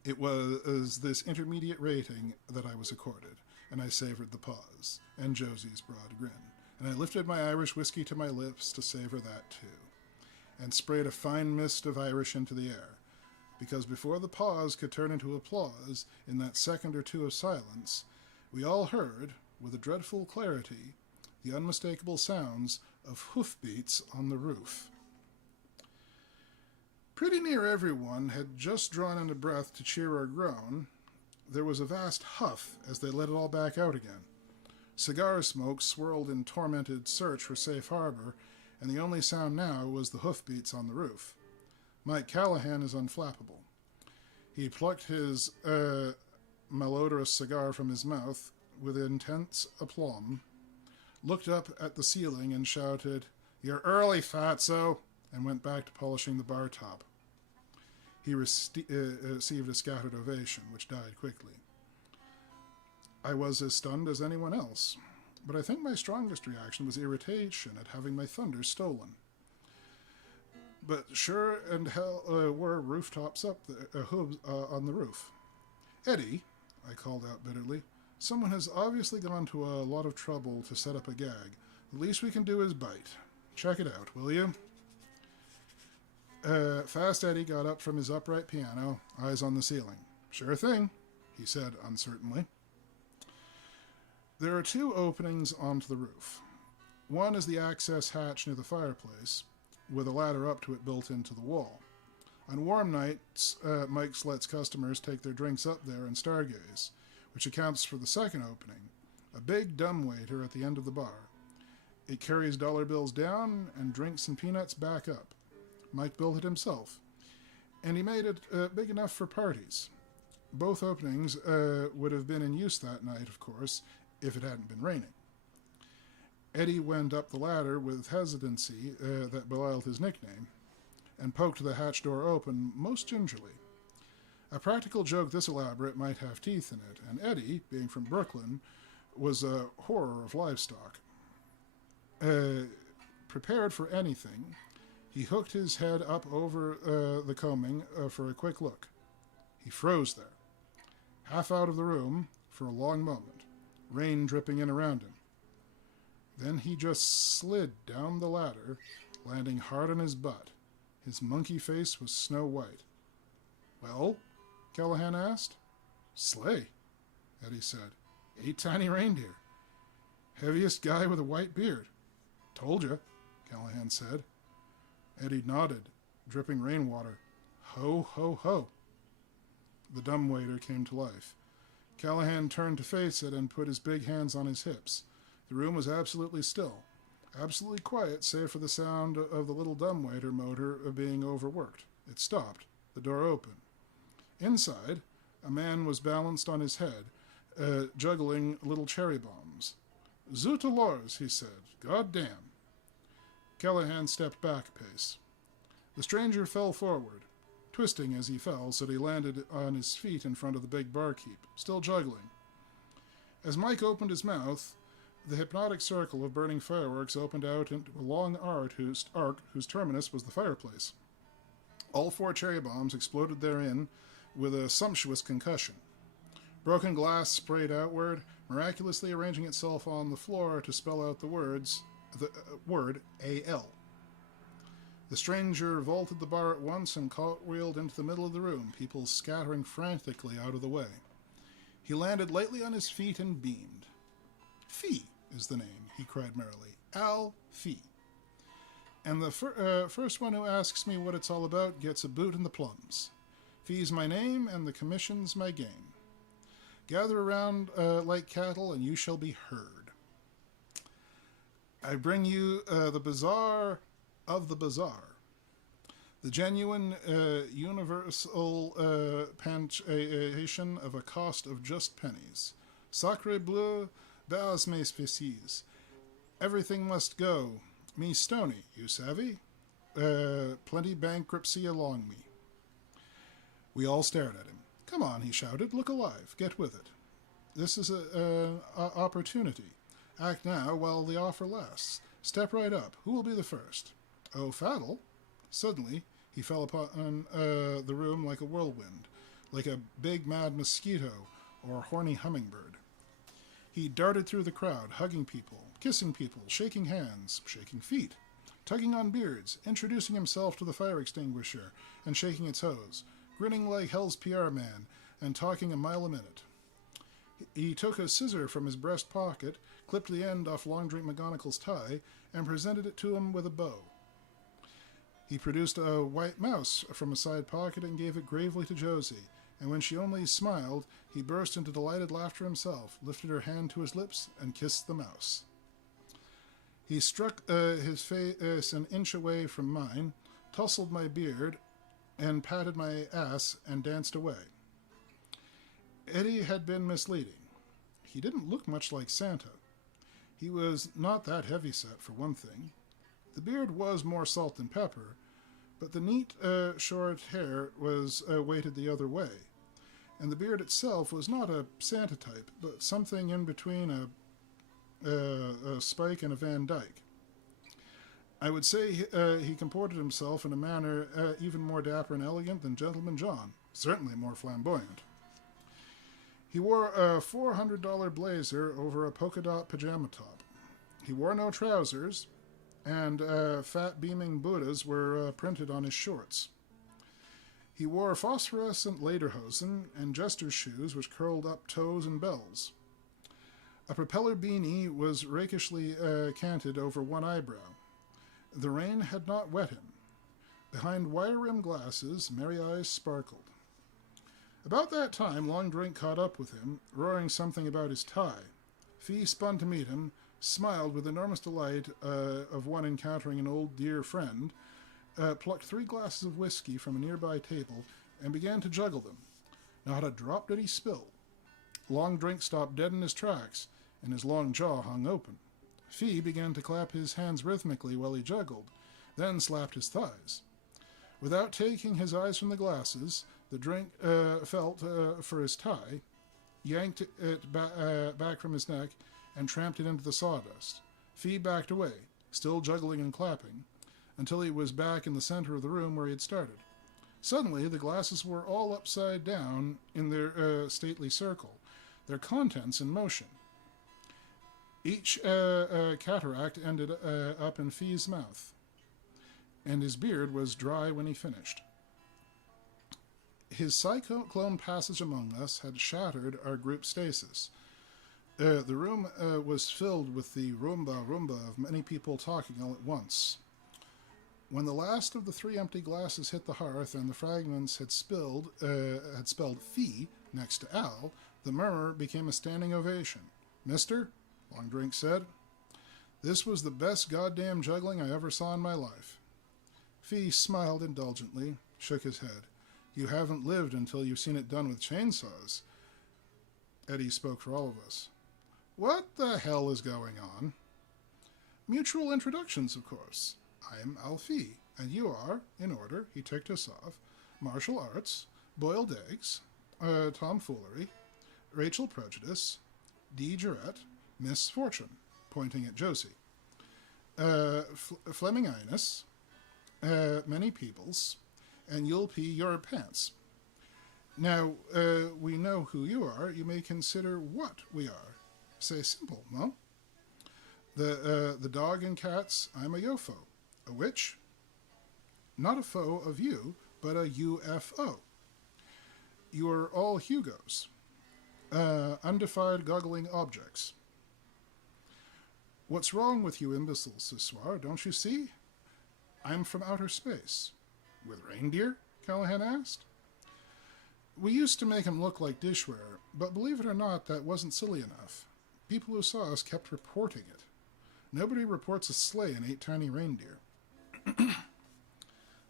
It was this intermediate rating that I was accorded, and I savored the pause, and Josie's broad grin, and I lifted my Irish whiskey to my lips to savor that too, and sprayed a fine mist of Irish into the air, because before the pause could turn into applause, in that second or two of silence, we all heard, with a dreadful clarity, the unmistakable sounds of hoofbeats on the roof. Pretty near everyone had just drawn in a breath to cheer or groan. There was a vast huff as they let it all back out again. Cigar smoke swirled in tormented search for safe harbor, and the only sound now was the hoofbeats on the roof. Mike Callahan is unflappable. He plucked his malodorous cigar from his mouth with intense aplomb, looked up at the ceiling and shouted, "You're early, fatso," and went back to polishing the bar top. He received a scattered ovation, which died quickly. I was as stunned as anyone else, but I think my strongest reaction was irritation at having my thunder stolen. But sure and hell were rooftops up there, hooves on the roof. "Eddie," I called out bitterly, "someone has obviously gone to a lot of trouble to set up a gag. The least we can do is bite. Check it out, will you?" Fast Eddie got up from his upright piano, eyes on the ceiling. "Sure thing," he said uncertainly. There are 2 openings onto the roof. One is the access hatch near the fireplace, with a ladder up to it built into the wall. On warm nights, Mike lets customers take their drinks up there and stargaze, which accounts for the second opening, a big dumbwaiter at the end of the bar. It carries dollar bills down and drinks and peanuts back up. Mike built it himself, and he made it big enough for parties. Both openings would have been in use that night, of course, if it hadn't been raining. Eddie went up the ladder with hesitancy that belied his nickname, and poked the hatch door open most gingerly. A practical joke this elaborate might have teeth in it, and Eddie, being from Brooklyn, was a horror of livestock. Prepared for anything, he hooked his head up over the combing for a quick look. He froze there, half out of the room for a long moment, rain dripping in around him. Then he just slid down the ladder, landing hard on his butt. His monkey face was snow white. "Well?" Callahan asked. "Sleigh," Eddie said. 8 tiny reindeer. Heaviest guy with a white beard. Told you, Callahan said. Eddie nodded, dripping rainwater. Ho, ho, ho. The dumbwaiter came to life. Callahan turned to face it and put his big hands on his hips. The room was absolutely still, absolutely quiet save for the sound of the little dumbwaiter motor being overworked. It stopped. The door opened. Inside, a man was balanced on his head, juggling little cherry bombs. Zootalors, he said. God damn. Callahan stepped back a pace. The stranger fell forward, twisting as he fell so that he landed on his feet in front of the big barkeep, still juggling. As Mike opened his mouth, the hypnotic circle of burning fireworks opened out into a long arc whose terminus was the fireplace. All 4 cherry bombs exploded therein with a sumptuous concussion. Broken glass sprayed outward, miraculously arranging itself on the floor to spell out the word A.L. The stranger vaulted the bar at once and cartwheeled into the middle of the room, people scattering frantically out of the way. He landed lightly on his feet and beamed. Fee is the name, he cried merrily. Al Fee. And the first one who asks me what it's all about gets a boot in the plums. Fee's my name, and the commission's my game. Gather around like cattle, and you shall be heard. I bring you the bazaar of the bazaar. The genuine universal punctuation of a cost of just pennies. Sacre bleu, bas mes species. Everything must go. Me stony, you savvy? Plenty bankruptcy along me. We all stared at him. Come on, he shouted. Look alive. Get with it. This is an opportunity. Act now while the offer lasts. Step right up. Who will be the first? Oh, Faddle. Suddenly, he fell upon the room like a whirlwind, like a big mad mosquito or horny hummingbird. He darted through the crowd, hugging people, kissing people, shaking hands, shaking feet, tugging on beards, introducing himself to the fire extinguisher and shaking its hose, grinning like hell's PR man, and talking a mile a minute. He took a scissor from his breast pocket, clipped the end off Long Drink McGonagall's tie, and presented it to him with a bow. He produced a white mouse from a side pocket and gave it gravely to Josie, and when she only smiled, he burst into delighted laughter himself, lifted her hand to his lips, and kissed the mouse. He struck his face an inch away from mine, tousled my beard, and patted my ass and danced away. Eddie had been misleading. He didn't look much like Santa. He was not that heavy-set, for one thing. The beard was more salt than pepper, but the neat, short hair was weighted the other way, and the beard itself was not a Santa type, but something in between a Spike and a Van Dyke. I would say he comported himself in a manner even more dapper and elegant than Gentleman John, certainly more flamboyant. He wore a $400 blazer over a polka dot pajama top. He wore no trousers, and fat beaming Buddhas were printed on his shorts. He wore phosphorescent lederhosen and jester's shoes which curled up toes and bells. A propeller beanie was rakishly canted over one eyebrow. The rain had not wet him. Behind wire-rimmed glasses, merry eyes sparkled. About that time, Long Drink caught up with him, roaring something about his tie. Fee spun to meet him, smiled with enormous delight of one encountering an old dear friend, plucked 3 glasses of whiskey from a nearby table, and began to juggle them. Not a drop did he spill. Long Drink stopped dead in his tracks, and his long jaw hung open. Fee began to clap his hands rhythmically while he juggled, then slapped his thighs. Without taking his eyes from the glasses, the drink felt for his tie, yanked it back from his neck, and tramped it into the sawdust. Fee backed away, still juggling and clapping, until he was back in the center of the room where he had started. Suddenly, the glasses were all upside down in their stately circle, their contents in motion. Each cataract ended up in Fee's mouth, and his beard was dry when he finished. His cyclone passage among us had shattered our group stasis. The room was filled with the rumba of many people talking all at once. When the last of the 3 empty glasses hit the hearth and the fragments had spelled Fee next to Al, the murmur became a standing ovation. "Mister," Longdrink said, "this was the best goddamn juggling I ever saw in my life." Fee smiled indulgently, shook his head. "You haven't lived until you've seen it done with chainsaws." Eddie spoke for all of us. "What the hell is going on?" "Mutual introductions, of course. I'm Alfie, and you are, in order," he ticked us off, "martial arts, boiled eggs, tomfoolery, Rachel Prejudice, D. Jarrett, Miss Fortune," pointing at Josie, Fleminginus, many peoples, and you'll pee your pants. Now, we know who you are. You may consider what we are. Say simple, no? The dog and cats, I'm a yofo. A witch? Not a foe of you, but a UFO. You are all Hugos. Undefined goggling objects. What's wrong with you imbeciles, ce soir? Don't you see? I'm from outer space. With reindeer? Callahan asked. We used to make him look like dishware, but believe it or not, that wasn't silly enough. People who saw us kept reporting it. Nobody reports a sleigh and 8 tiny reindeer.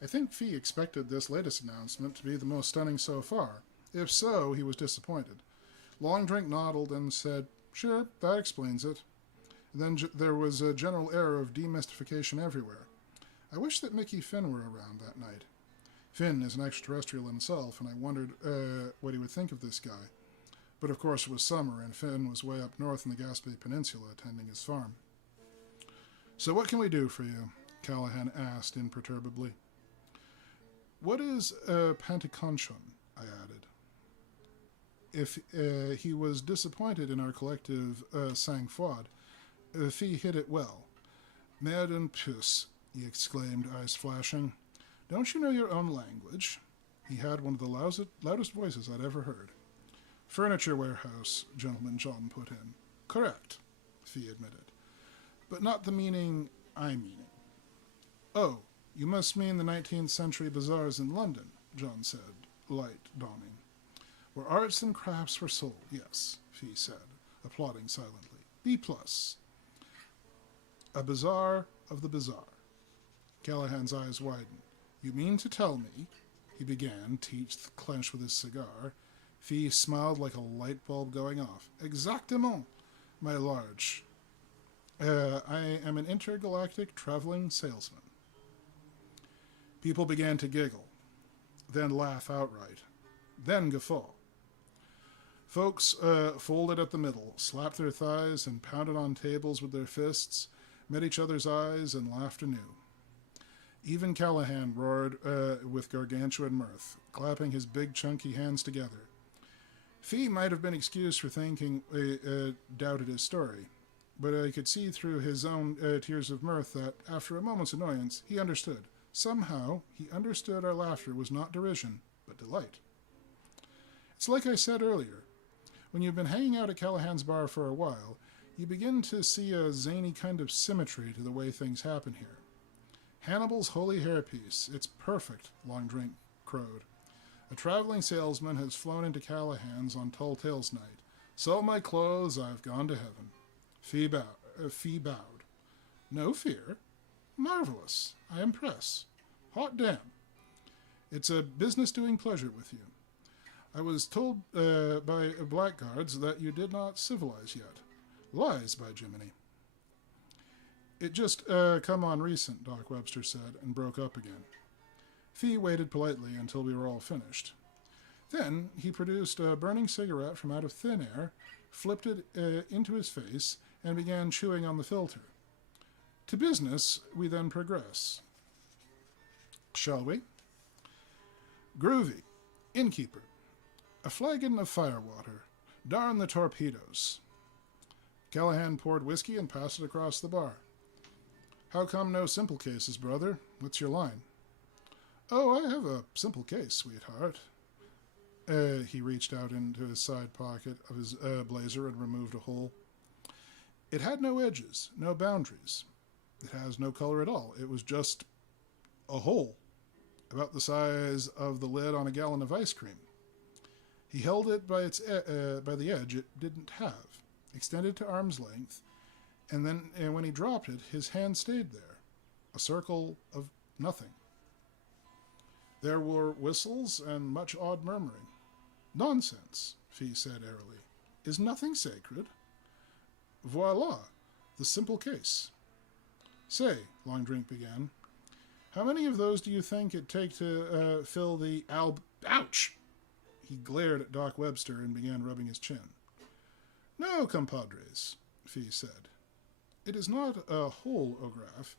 I think Fee expected this latest announcement to be the most stunning so far. If so, he was disappointed. Longdrink nodded and said, "Sure, that explains it." And then there was a general air of demystification everywhere. I wish that Mickey Finn were around that night. Finn is an extraterrestrial himself, and I wondered what he would think of this guy. But of course it was summer, and Finn was way up north in the Gaspé Peninsula attending his farm. "So what can we do for you?" Callahan asked imperturbably. "What is Pantaconchon?" I added. If he was disappointed in our collective sang-froid, Fee hit it well. "Merde and puce," he exclaimed, eyes flashing. "Don't you know your own language?" He had one of the loudest voices I'd ever heard. "Furniture warehouse," Gentleman John put in. "Correct," Fee admitted. "But not the meaning I'm meaning." "Oh, you must mean the 19th century bazaars in London," John said, light dawning. "Where arts and crafts were sold, yes," Fee said, applauding silently. B+. A bazaar of the bizarre. Callahan's eyes widened. "You mean to tell me," he began, teeth clenched with his cigar. Fee smiled like a light bulb going off. "Exactement, my large. I am an intergalactic traveling salesman." People began to giggle, then laugh outright, then guffaw. Folks folded at the middle, slapped their thighs, and pounded on tables with their fists, met each other's eyes, and laughed anew. Even Callahan roared with gargantuan mirth, clapping his big chunky hands together. Fee might have been excused for thinking doubted his story, but I could see through his own tears of mirth that, after a moment's annoyance, he understood. Somehow, he understood our laughter was not derision, but delight. It's like I said earlier. When you've been hanging out at Callahan's bar for a while, you begin to see a zany kind of symmetry to the way things happen here. Hannibal's holy hairpiece. It's perfect, Longdrink crowed. A traveling salesman has flown into Callahan's on Tall Tales night. Sell my clothes, I've gone to heaven. Fee bowed. No fear. Marvelous. I impress. Hot damn. It's a business-doing pleasure with you. I was told by blackguards that you did not civilize yet. Lies, by Jiminy. It just come on recent, Doc Webster said, and broke up again. Fee waited politely until we were all finished. Then he produced a burning cigarette from out of thin air, flipped it into his face, and began chewing on the filter. To business, we then progress. Shall we? Groovy. Innkeeper. A flagon of firewater. Darn the torpedoes. Callahan poured whiskey and passed it across the bar. How come no simple cases, brother? What's your line? Oh, I have a simple case, sweetheart. He reached out into his side pocket of his blazer and removed a hole. It had no edges, no boundaries. It has no color at all. It was just a hole, about the size of the lid on a gallon of ice cream. He held it by the edge it didn't have, extended to arm's length, and then when he dropped it, his hand stayed there, a circle of nothing. There were whistles and much odd murmuring. Nonsense, Fee said airily. Is nothing sacred? Voila, the simple case. Say, Long Drink began, how many of those do you think it'd take to fill the Ouch! He glared at Doc Webster and began rubbing his chin. No, compadres, Fee said. It is not a holograph.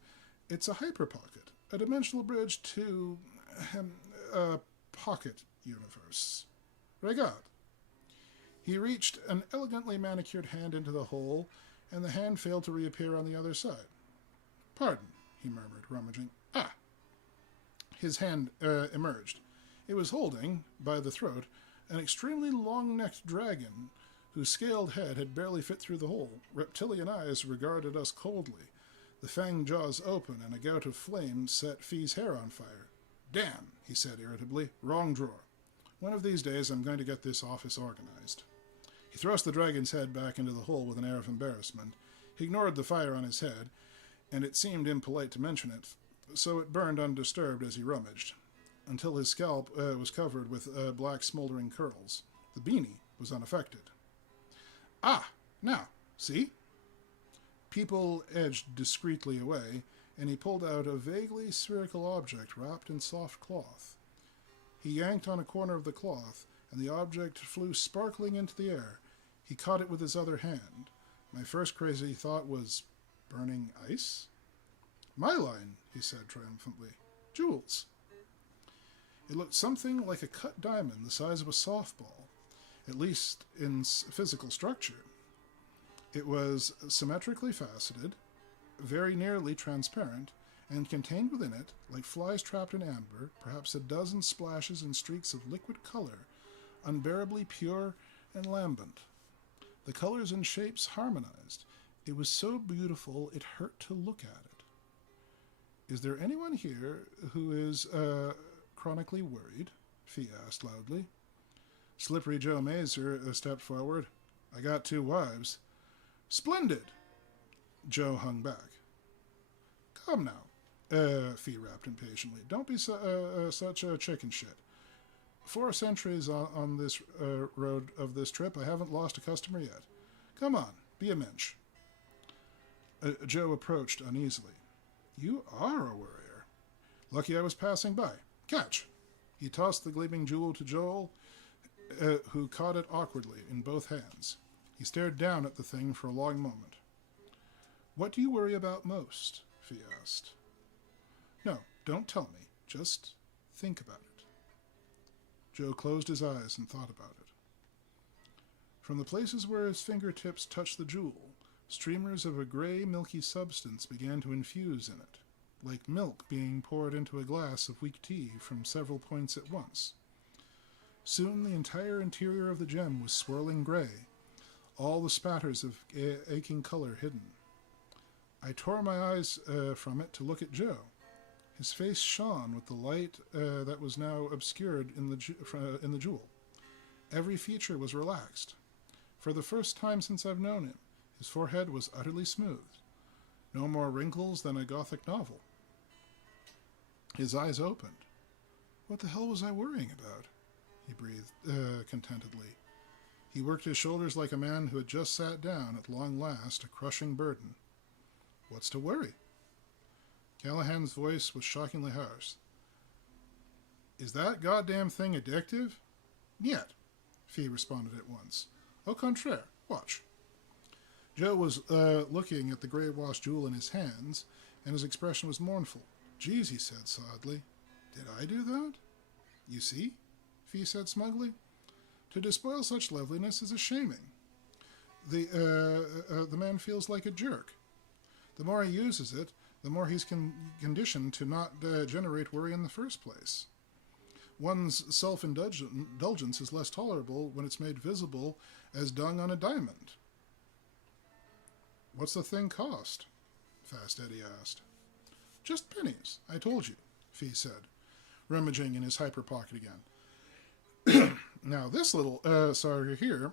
It's a hyperpocket, a dimensional bridge to a pocket universe. Regard. He reached an elegantly manicured hand into the hole, and the hand failed to reappear on the other side. Pardon, he murmured, rummaging. Ah! His hand emerged. It was holding, by the throat, an extremely long-necked dragon whose scaled head had barely fit through the hole. Reptilian eyes regarded us coldly. The fanged jaws open, and a gout of flame set Fee's hair on fire. Damn, he said irritably. Wrong drawer. One of these days I'm going to get this office organized. He thrust the dragon's head back into the hole with an air of embarrassment. He ignored the fire on his head, and it seemed impolite to mention it, so it burned undisturbed as he rummaged, until his scalp was covered with black smoldering curls. The beanie was unaffected. Ah, now, see? People edged discreetly away, and he pulled out a vaguely spherical object wrapped in soft cloth. He yanked on a corner of the cloth, and the object flew sparkling into the air. He caught it with his other hand. My first crazy thought was, burning ice? My line, he said triumphantly. Jewels. It looked something like a cut diamond the size of a softball, at least in physical structure. It was symmetrically faceted, very nearly transparent, and contained within it, like flies trapped in amber, perhaps a dozen splashes and streaks of liquid color, unbearably pure and lambent. The colors and shapes harmonized. It was so beautiful it hurt to look at it. Is there anyone here who is chronically worried? Fee asked loudly. Slippery Joe Mazer stepped forward. I got 2 wives. Splendid! Joe hung back. Come now, Fee rapped impatiently. Don't be such a chicken shit. 4 centuries on this road of this trip, I haven't lost a customer yet. Come on, be a mensch. Joe approached uneasily. You are a worrier. Lucky I was passing by. Catch! He tossed the gleaming jewel to Joel, who caught it awkwardly in both hands. He stared down at the thing for a long moment. What do you worry about most? Fee asked. No, don't tell me. Just think about it. Joe closed his eyes and thought about it. From the places where his fingertips touched the jewel, streamers of a gray, milky substance began to infuse in it, like milk being poured into a glass of weak tea from several points at once. Soon the entire interior of the gem was swirling gray, all the spatters of aching color hidden. I tore my eyes from it to look at Joe. His face shone with the light that was now obscured in the jewel. Every feature was relaxed. For the first time since I've known him, his forehead was utterly smooth. No more wrinkles than a Gothic novel. His eyes opened. What the hell was I worrying about? He breathed contentedly. He worked his shoulders like a man who had just sat down, at long last, a crushing burden. What's to worry? Callahan's voice was shockingly harsh. Is that goddamn thing addictive? Niet, Fee responded at once. Au contraire, watch. Joe was looking at the gray-washed jewel in his hands, and his expression was mournful. Geez, he said sadly. Did I do that? You see, Fee said smugly. To despoil such loveliness is a shaming. The man feels like a jerk. The more he uses it, the more he's conditioned to not generate worry in the first place. One's self-indulgence is less tolerable when it's made visible as dung on a diamond. What's the thing cost? Fast Eddie asked. Just pennies, I told you, Fee said, rummaging in his hyper pocket again. Now this little saga here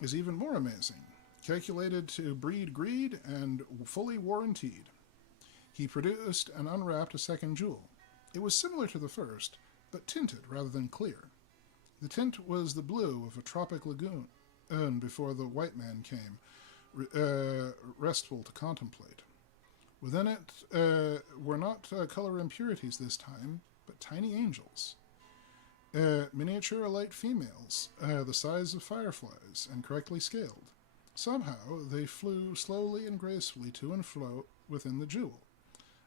is even more amazing. Calculated to breed greed and fully warranted. He produced and unwrapped a second jewel. It was similar to the first, but tinted rather than clear. The tint was the blue of a tropic lagoon before the white man came, restful to contemplate. Within it were not color impurities this time, but tiny angels. Miniature light females, the size of fireflies, and correctly scaled. Somehow they flew slowly and gracefully to and fro within the jewel,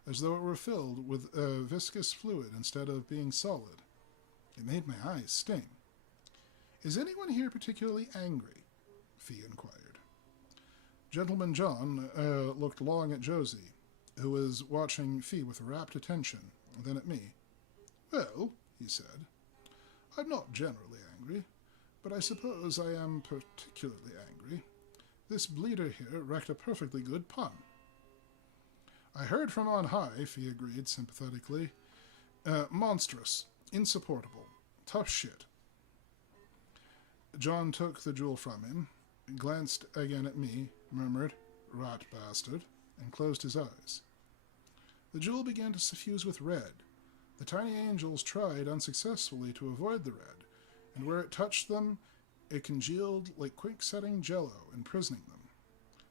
as though it were filled with viscous fluid instead of being solid. It made my eyes sting. Is anyone here particularly angry? Fee inquired. Gentleman John looked long at Josie, who was watching Fee with rapt attention, then at me. Well, he said, I'm not generally angry, but I suppose I am particularly angry. This bleeder here wrecked a perfectly good pun. I heard from on high, Fee agreed sympathetically. Monstrous, insupportable, tough shit. John took the jewel from him, glanced again at me, murmured, rat bastard, and closed his eyes. The jewel began to suffuse with red. The tiny angels tried unsuccessfully to avoid the red, and where it touched them, it congealed like quick-setting jello, imprisoning them.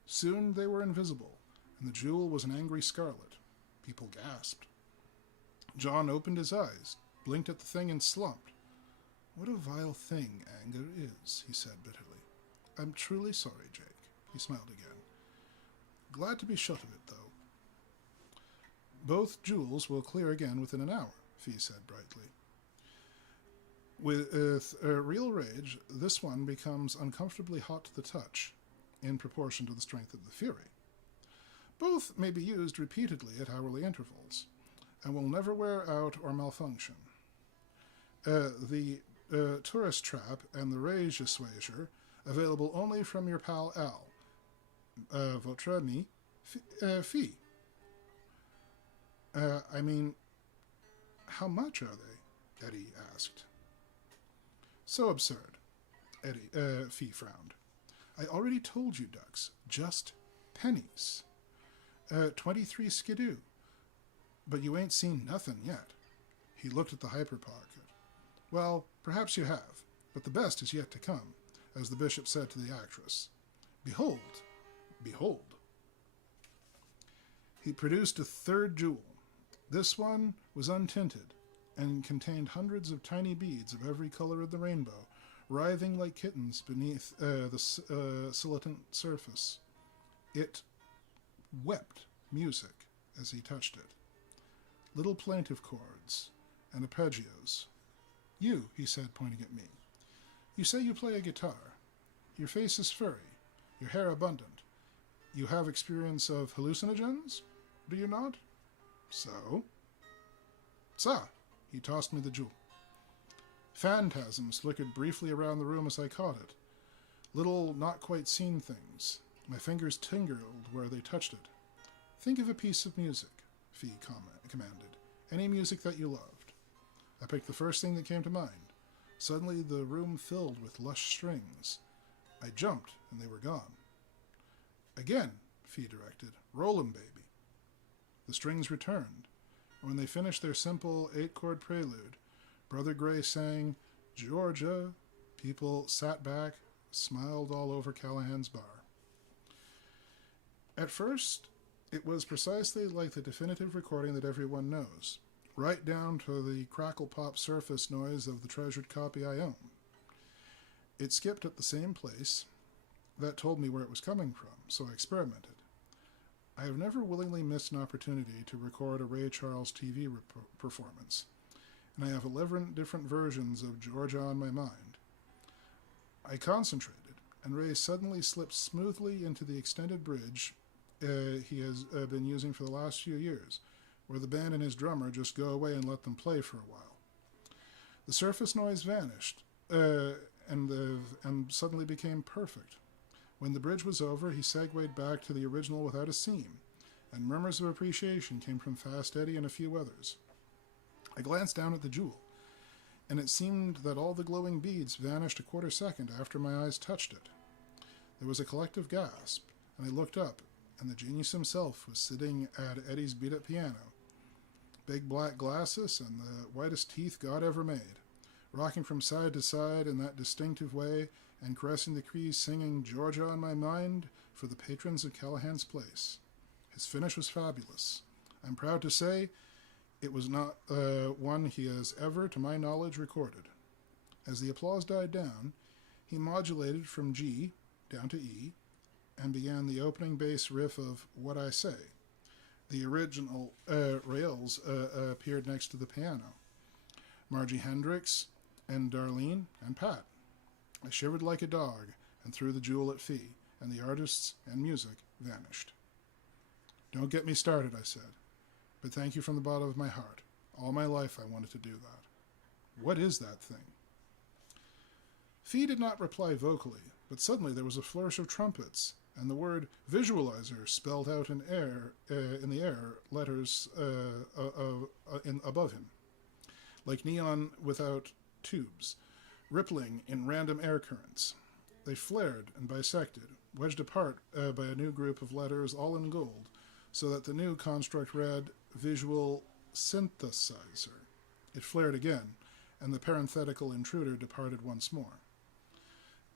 Soon they were invisible, and the jewel was an angry scarlet. People gasped. John opened his eyes, blinked at the thing, and slumped. What a vile thing anger is, he said bitterly. I'm truly sorry, Jake. He smiled again. Glad to be shut of it, though. Both jewels will clear again within an hour, Fee said brightly. With real rage, this one becomes uncomfortably hot to the touch, in proportion to the strength of the fury. Both may be used repeatedly at hourly intervals, and will never wear out or malfunction. The tourist trap and the rage assuager, available only from your pal Al. Votre ami, Fee. I mean, how much are they? Eddie asked. So absurd. Fee frowned. I already told you, ducks, just pennies. 23 skidoo. But you ain't seen nothing yet. He looked at the hyper pocket. Well, perhaps you have, but the best is yet to come, as the bishop said to the actress. Behold, behold. He produced a third jewel. This one was untinted, and contained hundreds of tiny beads of every color of the rainbow, writhing like kittens beneath the silicate surface. It wept music as he touched it. Little plaintive chords and arpeggios. You, he said, pointing at me. You say you play a guitar. Your face is furry, your hair abundant. You have experience of hallucinogens, do you not? So? Sa! He tossed me the jewel. Phantasms flickered briefly around the room as I caught it. Little, not quite seen things. My fingers tingled where they touched it. Think of a piece of music, Fee commanded. Any music that you loved. I picked the first thing that came to mind. Suddenly the room filled with lush strings. I jumped, and they were gone. Again, Fee directed. Roll 'em, baby. The strings returned, and when they finished their simple 8-chord prelude, Brother Gray sang, Georgia. People sat back, smiled all over Callahan's bar. At first, it was precisely like the definitive recording that everyone knows, right down to the crackle-pop surface noise of the treasured copy I own. It skipped at the same place. That told me where it was coming from, so I experimented. I have never willingly missed an opportunity to record a Ray Charles TV performance, and I have 11 different versions of Georgia on my mind. I concentrated, and Ray suddenly slipped smoothly into the extended bridge he has been using for the last few years, where the band and his drummer just go away and let them play for a while. The surface noise vanished, and suddenly became perfect. When the bridge was over, he segued back to the original without a seam, and murmurs of appreciation came from Fast Eddie and a few others. I glanced down at the jewel, and it seemed that all the glowing beads vanished a quarter second after my eyes touched it. There was a collective gasp, and I looked up, and the genius himself was sitting at Eddie's beat-up piano. Big black glasses and the whitest teeth God ever made, rocking from side to side in that distinctive way and caressing the keys, singing Georgia on my mind for the patrons of Callahan's place. His finish was fabulous. I'm proud to say it was not one he has ever, to my knowledge, recorded. As the applause died down, he modulated from G down to E and began the opening bass riff of What I Say. The original rails appeared next to the piano. Margie Hendricks and Darlene and Pat. I shivered like a dog and threw the jewel at Fee, and the artists and music vanished. Don't get me started, I said, but thank you from the bottom of my heart. All my life I wanted to do that. What is that thing? Fee did not reply vocally, but suddenly there was a flourish of trumpets, and the word visualizer spelled out in the air letters above him, like neon without tubes, rippling in random air currents. They flared and bisected, wedged apart by a new group of letters all in gold, so that the new construct read Visual Synthesizer. It flared again, and the parenthetical intruder departed once more.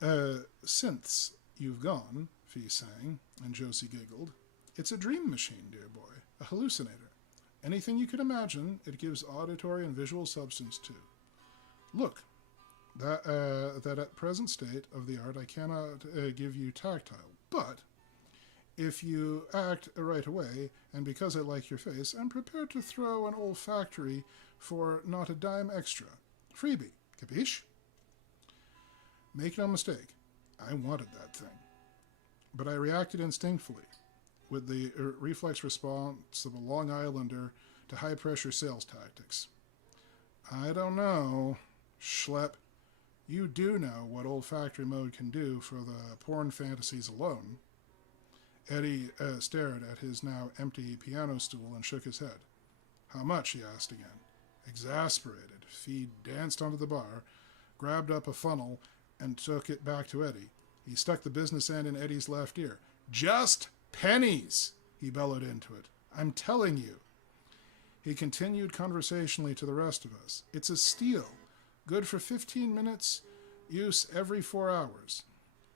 Synths, you've gone, Fee sang, and Josie giggled. It's a dream machine, dear boy, a hallucinator. Anything you can imagine, it gives auditory and visual substance to. Look, that at present state of the art I cannot give you tactile, but if you act right away, and because I like your face, I'm prepared to throw an olfactory for not a dime extra. Freebie, capiche? Make no mistake, I wanted that thing. But I reacted instinctively, with the reflex response of a Long Islander to high-pressure sales tactics. I don't know, Schlep. You do know what olfactory mode can do for the porn fantasies alone. Eddie stared at his now empty piano stool and shook his head. How much? He asked again. Exasperated, Fee danced onto the bar, grabbed up a funnel, and took it back to Eddie. He stuck the business end in Eddie's left ear. Just pennies, he bellowed into it. I'm telling you. He continued conversationally to the rest of us. It's a steal. Good for 15 minutes, use every 4 hours.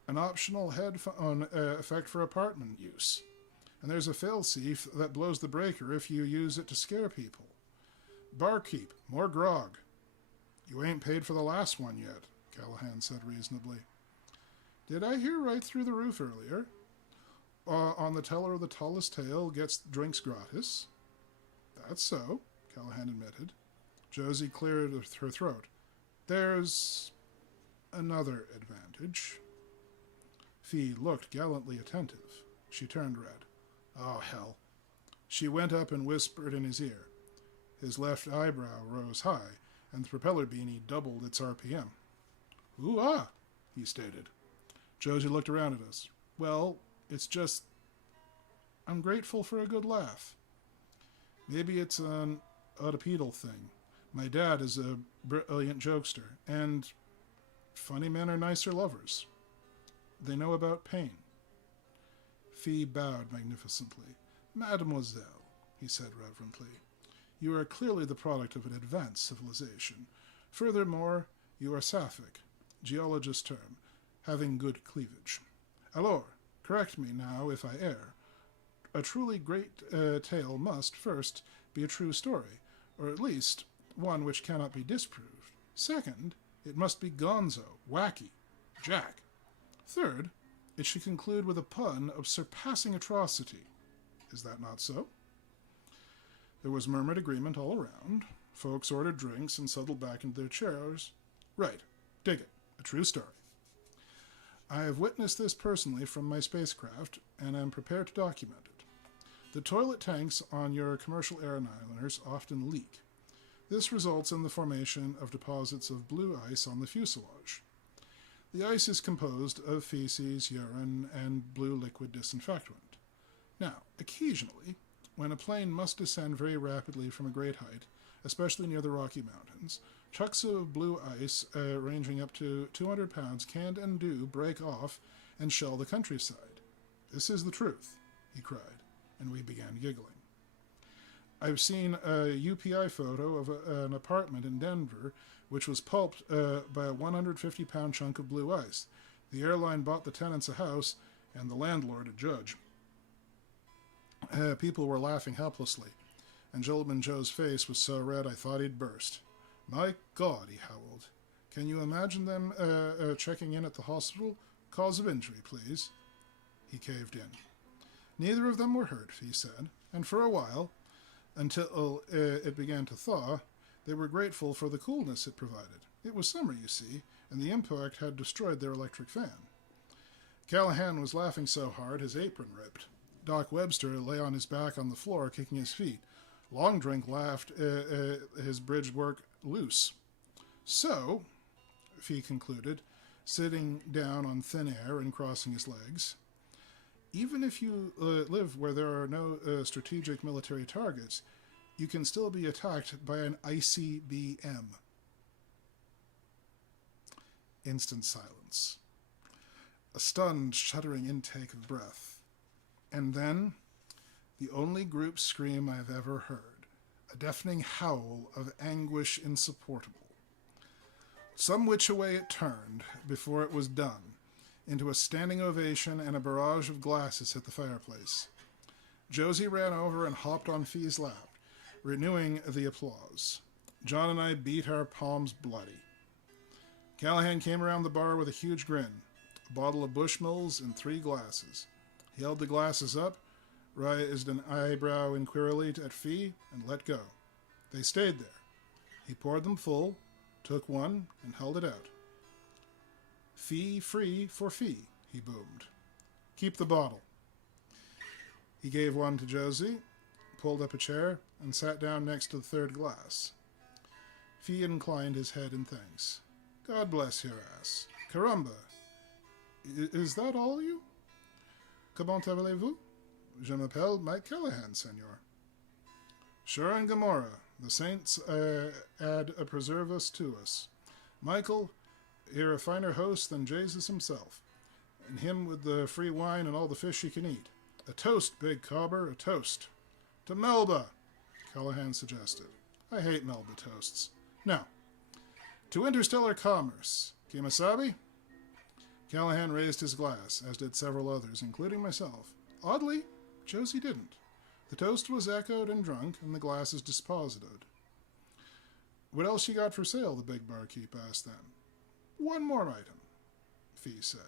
An optional headphone effect for apartment use. And there's a failsafe that blows the breaker if you use it to scare people. Barkeep, more grog. You ain't paid for the last one yet, Callahan said reasonably. Did I hear right through the roof earlier? On the teller of the tallest tale gets drinks gratis. That's so, Callahan admitted. Josie cleared her throat. There's another advantage. Fee looked gallantly attentive. She turned red. Oh, hell. She went up and whispered in his ear. His left eyebrow rose high, and the propeller beanie doubled its RPM. Ooh-ah, he stated. Josie looked around at us. Well, it's just... I'm grateful for a good laugh. Maybe it's an oedipedal thing. My dad is a brilliant jokester, and funny men are nicer lovers. They know about pain. Fee bowed magnificently. Mademoiselle, he said reverently, you are clearly the product of an advanced civilization. Furthermore, you are sapphic, geologist's term, having good cleavage. Alors, correct me now if I err. A truly great tale must, first, be a true story, or at least one which cannot be disproved. Second, it must be gonzo, wacky, Jack. Third, it should conclude with a pun of surpassing atrocity. Is that not so? There was murmured agreement all around. Folks ordered drinks and settled back into their chairs. Right. Dig it. A true story. I have witnessed this personally from my spacecraft, and am prepared to document it. The toilet tanks on your commercial airliners often leak. This results in the formation of deposits of blue ice on the fuselage. The ice is composed of feces, urine, and blue liquid disinfectant. Now, occasionally, when a plane must descend very rapidly from a great height, especially near the Rocky Mountains, chunks of blue ice ranging up to 200 pounds can and do break off and shell the countryside. This is the truth, he cried, and we began giggling. I've seen a UPI photo of an apartment in Denver which was pulped by a 150-pound chunk of blue ice. The airline bought the tenants a house and the landlord a judge. People were laughing helplessly, and Gentleman Joe's face was so red I thought he'd burst. My God, he howled. Can you imagine them checking in at the hospital? Cause of injury, please. He caved in. Neither of them were hurt, he said, and for a while, until it began to thaw, they were grateful for the coolness it provided. It was summer, you see, and the impact had destroyed their electric fan. Callahan was laughing so hard his apron ripped. Doc Webster lay on his back on the floor, kicking his feet. Long Drink laughed his bridge work loose. So, Fee concluded, sitting down on thin air and crossing his legs, even if you live where there are no strategic military targets, you can still be attacked by an ICBM. Instant silence. A stunned, shuddering intake of breath. And then, the only group scream I've ever heard, a deafening howl of anguish insupportable. Some which way it turned, before it was done, into a standing ovation and a barrage of glasses hit the fireplace. Josie ran over and hopped on Fee's lap, renewing the applause. John and I beat our palms bloody. Callahan came around the bar with a huge grin, a bottle of Bushmills and 3 glasses. He held the glasses up, raised an eyebrow inquirily at Fee, and let go. They stayed there. He poured them full, took one, and held it out. Fee free for Fee, he boomed. Keep the bottle. He gave one to Josie, pulled up a chair, and sat down next to the 3rd glass. Fee inclined his head in thanks. God bless your ass. Caramba. Is that all you? Comment appelez-vous? Je m'appelle Mike Callahan, senor. Sure and Gomorrah. The saints add a preservus to us. Michael, you're a finer host than Jesus himself, and him with the free wine and all the fish he can eat. A toast, big cobber, a toast. To Melba, Callahan suggested. I hate Melba toasts. Now, to interstellar commerce. Kemosabe? Callahan raised his glass, as did several others, including myself. Oddly, Josie didn't. The toast was echoed and drunk, and the glasses disposited. What else you got for sale? The big barkeep asked them. One more item, Fee said.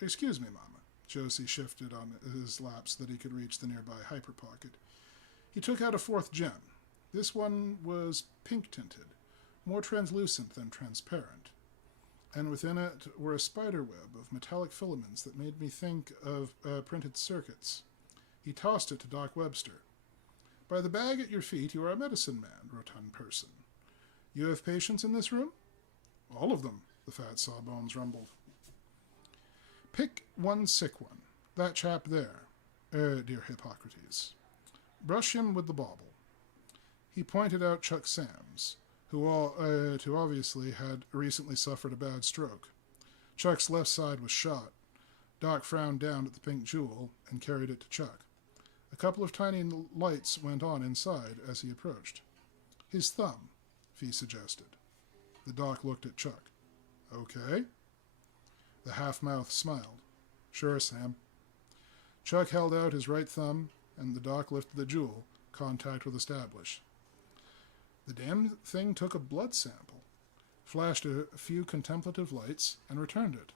Excuse me, Mama. Josie shifted on his lap so that he could reach the nearby hyper pocket. He took out a 4th gem. This one was pink-tinted, more translucent than transparent, and within it were a spider web of metallic filaments that made me think of printed circuits. He tossed it to Doc Webster. By the bag at your feet, you are a medicine man, rotund person. You have patients in this room? All of them, the fat sawbones rumbled. Pick one sick one. That chap there, dear Hippocrates. Brush him with the bauble. He pointed out Chuck Sams, who obviously had recently suffered a bad stroke. Chuck's left side was shot. Doc frowned down at the pink jewel and carried it to Chuck. A couple of tiny lights went on inside as he approached. His thumb, Fee suggested. The doc looked at Chuck. Okay. The half-mouth smiled. Sure, Sam. Chuck held out his right thumb, and the doc lifted the jewel. Contact was established. The damn thing took a blood sample, flashed a few contemplative lights, and returned it.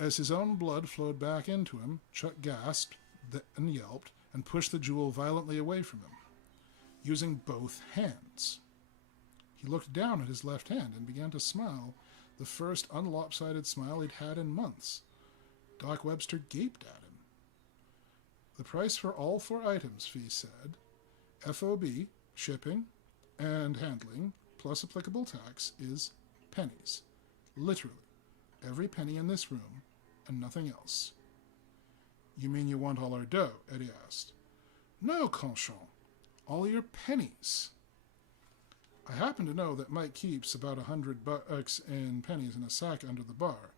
As his own blood flowed back into him, Chuck gasped, then yelped, and pushed the jewel violently away from him, using both hands. He looked down at his left hand and began to smile, the first unlopsided smile he'd had in months. Doc Webster gaped at him. The price for all 4 items, Fee said. FOB, shipping, and handling, plus applicable tax, is pennies. Literally. Every penny in this room, and nothing else. You mean you want all our dough? Eddie asked. No, Conchon. All your pennies. I happen to know that Mike keeps about $100 in pennies in a sack under the bar.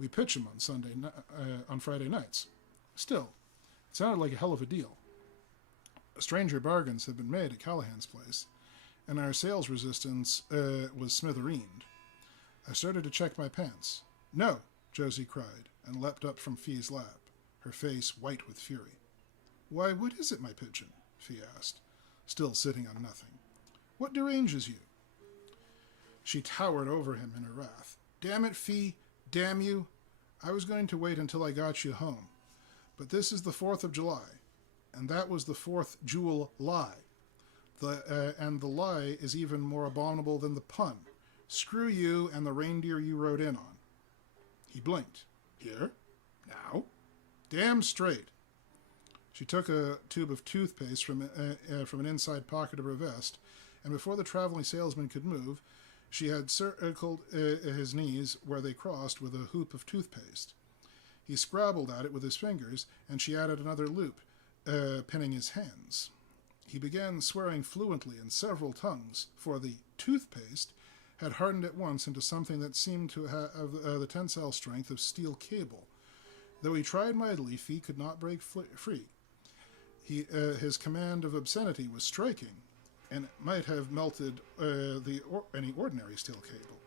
We pitch 'em on Friday nights. Still, it sounded like a hell of a deal. Stranger bargains had been made at Callahan's place, and our sales resistance was smithereened. I started to check my pants. No, Josie cried, and leapt up from Fee's lap, her face white with fury. Why, what is it, my pigeon? Fee asked, still sitting on nothing. What deranges you? She towered over him in her wrath. Damn it, Fee! Damn you! I was going to wait until I got you home. But this is the 4th of July, and that was the 4th jewel lie. And the lie is even more abominable than the pun. Screw you and the reindeer you rode in on. He blinked. Here? Now? Damn straight. She took a tube of toothpaste from an inside pocket of her vest, and before the traveling salesman could move, she had circled his knees where they crossed with a hoop of toothpaste. He scrabbled at it with his fingers, and she added another loop, pinning his hands. He began swearing fluently in several tongues, for the toothpaste had hardened at once into something that seemed to have the tensile strength of steel cable. Though he tried mightily, Fee could not break free. His command of obscenity was striking, and it might have melted any ordinary steel cable.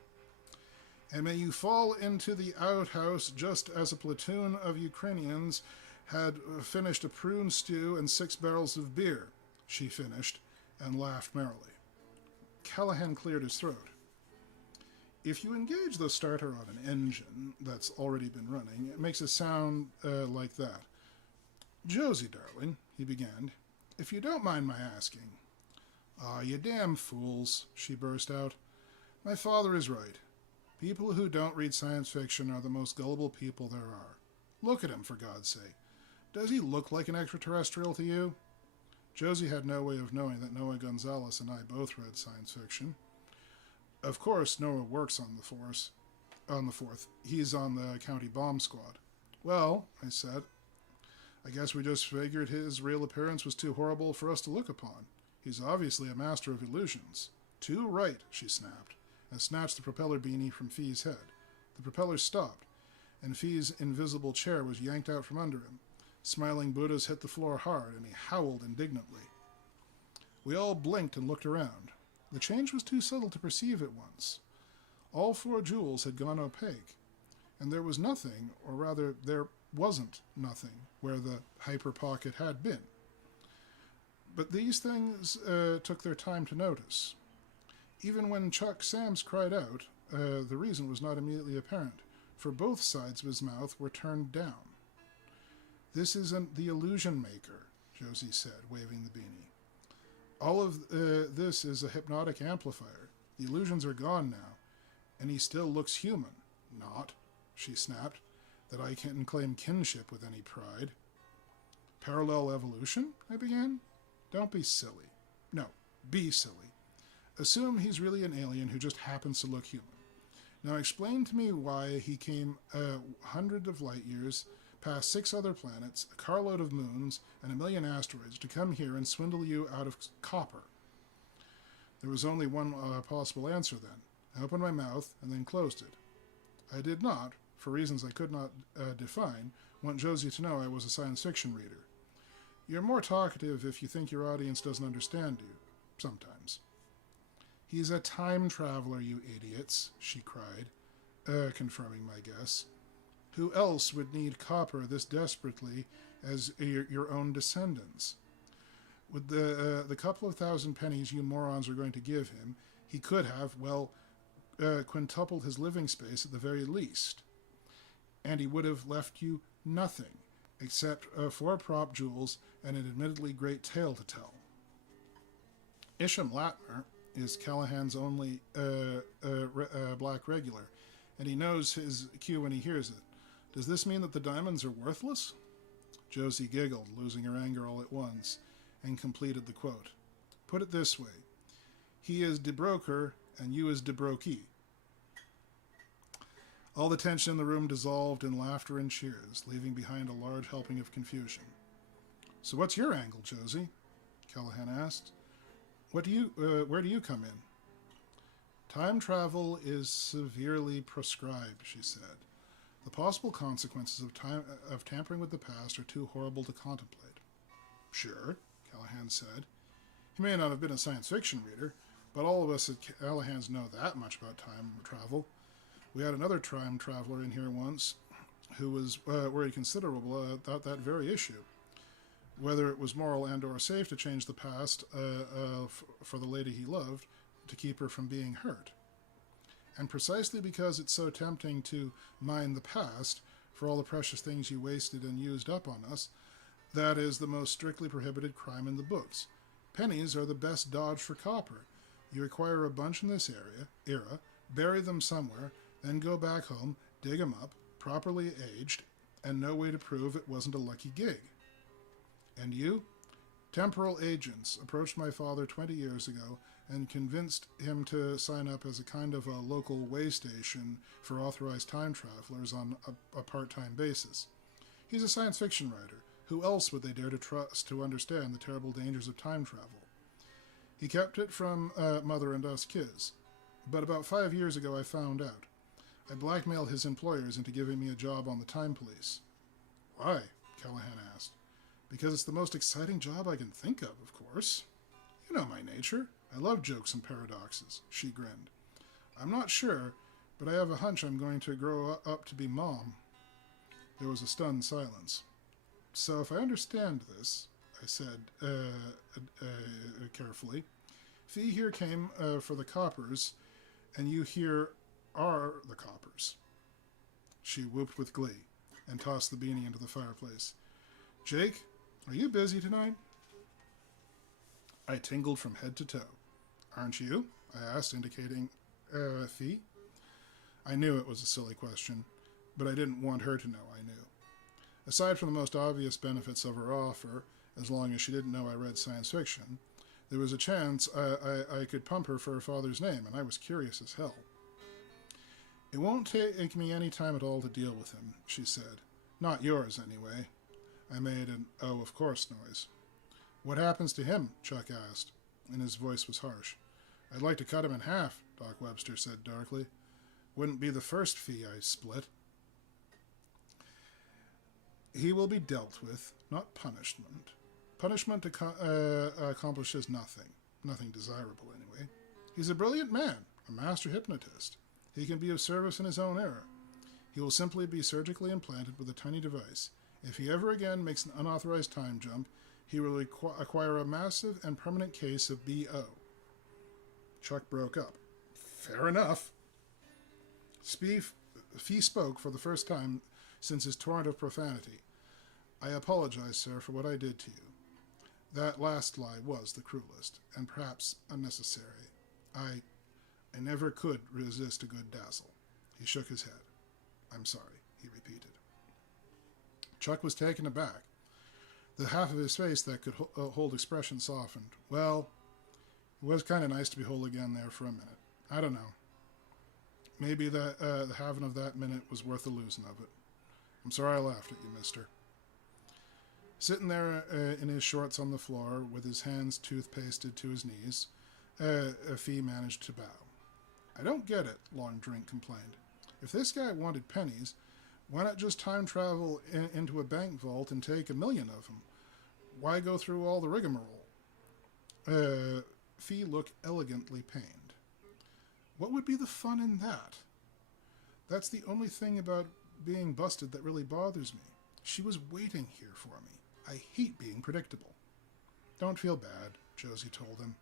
And may you fall into the outhouse just as a platoon of Ukrainians had finished a prune stew and 6 barrels of beer, she finished, and laughed merrily. Callahan cleared his throat. If you engage the starter on an engine that's already been running, it makes a sound like that. Josie, darling, he began, if you don't mind my asking. Ah, you damn fools, she burst out. My father is right. People who don't read science fiction are the most gullible people there are. Look at him, for God's sake. Does he look like an extraterrestrial to you? Josie had no way of knowing that Noah Gonzalez and I both read science fiction. Of course, Noah works on the 4th. He's on the county bomb squad. Well, I said, I guess we just figured his real appearance was too horrible for us to look upon. He's obviously a master of illusions. Too right, she snapped, and snatched the propeller beanie from Fee's head. The propeller stopped, and Fee's invisible chair was yanked out from under him. Smiling Buddhas hit the floor hard, and he howled indignantly. We all blinked and looked around. The change was too subtle to perceive at once. All 4 jewels had gone opaque, and there was nothing, or rather, there wasn't nothing, where the hyper pocket had been. But these things took their time to notice. Even when Chuck Sams cried out, the reason was not immediately apparent, for both sides of his mouth were turned down. This isn't the illusion maker, Josie said, waving the beanie. All of this is a hypnotic amplifier. The illusions are gone now, and he still looks human. Not, she snapped, that I can claim kinship with any pride. Parallel evolution, I began. Don't be silly. No, be silly. Assume he's really an alien who just happens to look human. Now explain to me why he came 100 of light years past 6 other planets, a carload of moons, and 1,000,000 asteroids to come here and swindle you out of copper. There was only one possible answer then. I opened my mouth and then closed it. I did not, for reasons I could not define, want Josie to know I was a science fiction reader. You're more talkative if you think your audience doesn't understand you, sometimes. He's a time traveler, you idiots, she cried, confirming my guess. Who else would need copper this desperately as your own descendants? With the couple of thousand pennies you morons are going to give him, he could have, quintupled his living space at the very least. And he would have left you nothing, except 4 prop jewels and an admittedly great tale to tell. Isham Latner is Callahan's only black regular, and he knows his cue when he hears it. Does this mean that the diamonds are worthless? Josie giggled, losing her anger all at once, and completed the quote. Put it this way. He is de broker, and you is de brokey. All the tension in the room dissolved in laughter and cheers, leaving behind a large helping of confusion. So what's your angle, Josie? Callahan asked. Where do you come in? Time travel is severely proscribed, she said. The possible consequences of tampering with the past are too horrible to contemplate. Sure, Callahan said. He may not have been a science fiction reader, but all of us at Callahan's know that much about time travel. We had another time traveler in here once who was worried considerable about that very issue. Whether it was moral and or safe to change the past for the lady he loved to keep her from being hurt. And precisely because it's so tempting to mine the past for all the precious things you wasted and used up on us, that is the most strictly prohibited crime in the books. Pennies are the best dodge for copper. You acquire a bunch in this era, bury them somewhere, then go back home, dig them up, properly aged, and no way to prove it wasn't a lucky gig. And you? Temporal agents approached my father 20 years ago and convinced him to sign up as a kind of a local way station for authorized time travelers on a part-time basis. He's a science fiction writer. Who else would they dare to trust to understand the terrible dangers of time travel? He kept it from Mother and us kids. But about 5 years ago I found out. I blackmailed his employers into giving me a job on the time police. Why? Callahan asked. Because it's the most exciting job I can think of course. You know my nature. I love jokes and paradoxes, she grinned. I'm not sure, but I have a hunch I'm going to grow up to be Mom. There was a stunned silence. So if I understand this, I said carefully, Fee here came for the coppers, and you here are the coppers. She whooped with glee and tossed the beanie into the fireplace. Jake, are you busy tonight? I tingled from head to toe. Aren't you? I asked, indicating Fee. I knew it was a silly question, but I didn't want her to know I knew. Aside from the most obvious benefits of her offer, as long as she didn't know I read science fiction, there was a chance I could pump her for her father's name, and I was curious as hell. It won't take me any time at all to deal with him, she said. Not yours, anyway. I made an oh, of course noise. What happens to him? Chuck asked, and his voice was harsh. I'd like to cut him in half, Doc Webster said darkly. Wouldn't be the first fee I split. He will be dealt with, not punishment. Punishment accomplishes nothing. Nothing desirable, anyway. He's a brilliant man, a master hypnotist. He can be of service in his own era. He will simply be surgically implanted with a tiny device. If he ever again makes an unauthorized time jump, he will acquire a massive and permanent case of B.O. Chuck broke up. Fair enough. Fee spoke for the first time since his torrent of profanity. I apologize, sir, for what I did to you. That last lie was the cruelest, and perhaps unnecessary. I never could resist a good dazzle. He shook his head. I'm sorry, he repeated. Chuck was taken aback. The half of his face that could hold expression softened. Well, it was kind of nice to be whole again there for a minute. I don't know. Maybe the having of that minute was worth the losing of it. I'm sorry I laughed at you, mister. Sitting there in his shorts on the floor, with his hands toothpasted to his knees, Fee managed to bow. I don't get it, Long Drink complained. If this guy wanted pennies, why not just time travel into a bank vault and take 1 million of them? Why go through all the rigmarole? Fee looked elegantly pained. What would be the fun in that? That's the only thing about being busted that really bothers me. She was waiting here for me. I hate being predictable. Don't feel bad, Josie told him.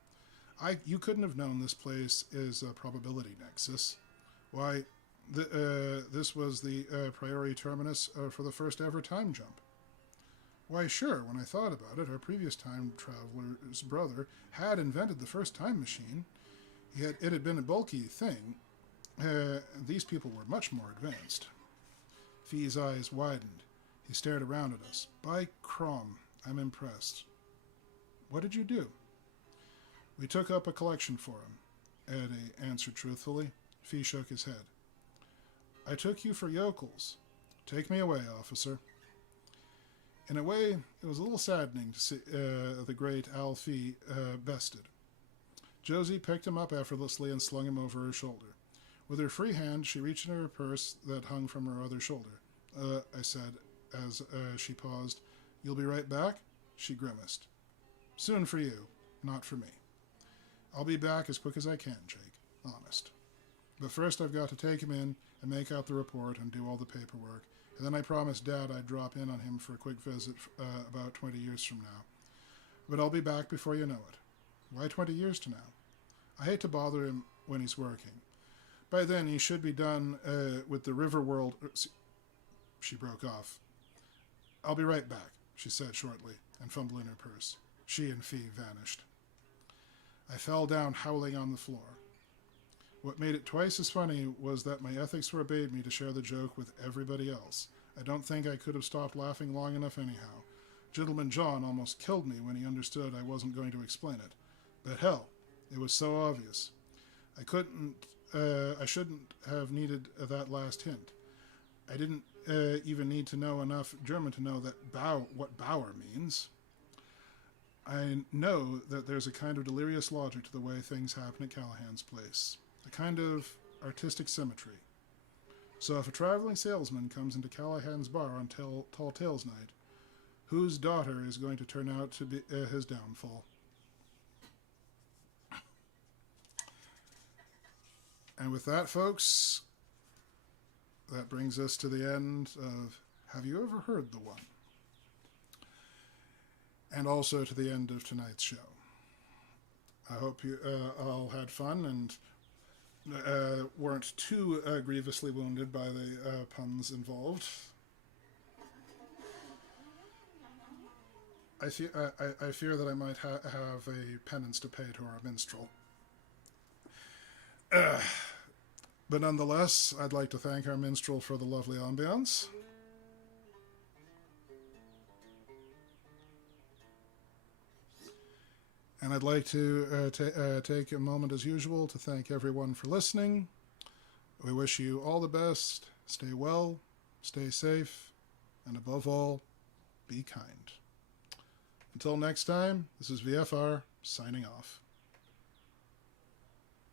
You couldn't have known this place is a probability nexus. Why, this was the priori terminus for the first ever time jump. Why, sure, when I thought about it, our previous time traveler's brother had invented the first time machine. It had been a bulky thing. These people were much more advanced. Fee's eyes widened. He stared around at us. By Crom, I'm impressed. What did you do? We took up a collection for him, Eddie answered truthfully. Fee shook his head. I took you for yokels. Take me away, officer. In a way, it was a little saddening to see the great Al Fee bested. Josie picked him up effortlessly and slung him over her shoulder. With her free hand, she reached into her purse that hung from her other shoulder. I said, as she paused. You'll be right back? She grimaced. Soon for you, not for me. I'll be back as quick as I can, Jake. Honest. But first I've got to take him in and make out the report and do all the paperwork. And then I promised Dad I'd drop in on him for a quick visit about 20 years from now. But I'll be back before you know it. Why 20 years to now? I hate to bother him when he's working. By then he should be done with the Riverworld... She broke off. I'll be right back, she said shortly, and fumbled in her purse. She and Fee vanished. I fell down howling on the floor. What made it twice as funny was that my ethics forbade me to share the joke with everybody else. I don't think I could have stopped laughing long enough anyhow. Gentleman John almost killed me when he understood I wasn't going to explain it. But hell, it was so obvious. I shouldn't have needed that last hint. I didn't even need to know enough German to know that what Bauer means. I know that there's a kind of delirious logic to the way things happen at Callahan's place. A kind of artistic symmetry. So if a traveling salesman comes into Callahan's bar on Tall Tales Night, whose daughter is going to turn out to be his downfall? And with that, folks, that brings us to the end of Have You Ever Heard the One? And also to the end of tonight's show. I hope you all had fun and weren't too grievously wounded by the puns involved. I fear that I might have a penance to pay to our minstrel. But nonetheless, I'd like to thank our minstrel for the lovely ambiance. And I'd like to take a moment, as usual, to thank everyone for listening. We wish you all the best. Stay well, stay safe, and above all, be kind. Until next time, this is VFR, signing off.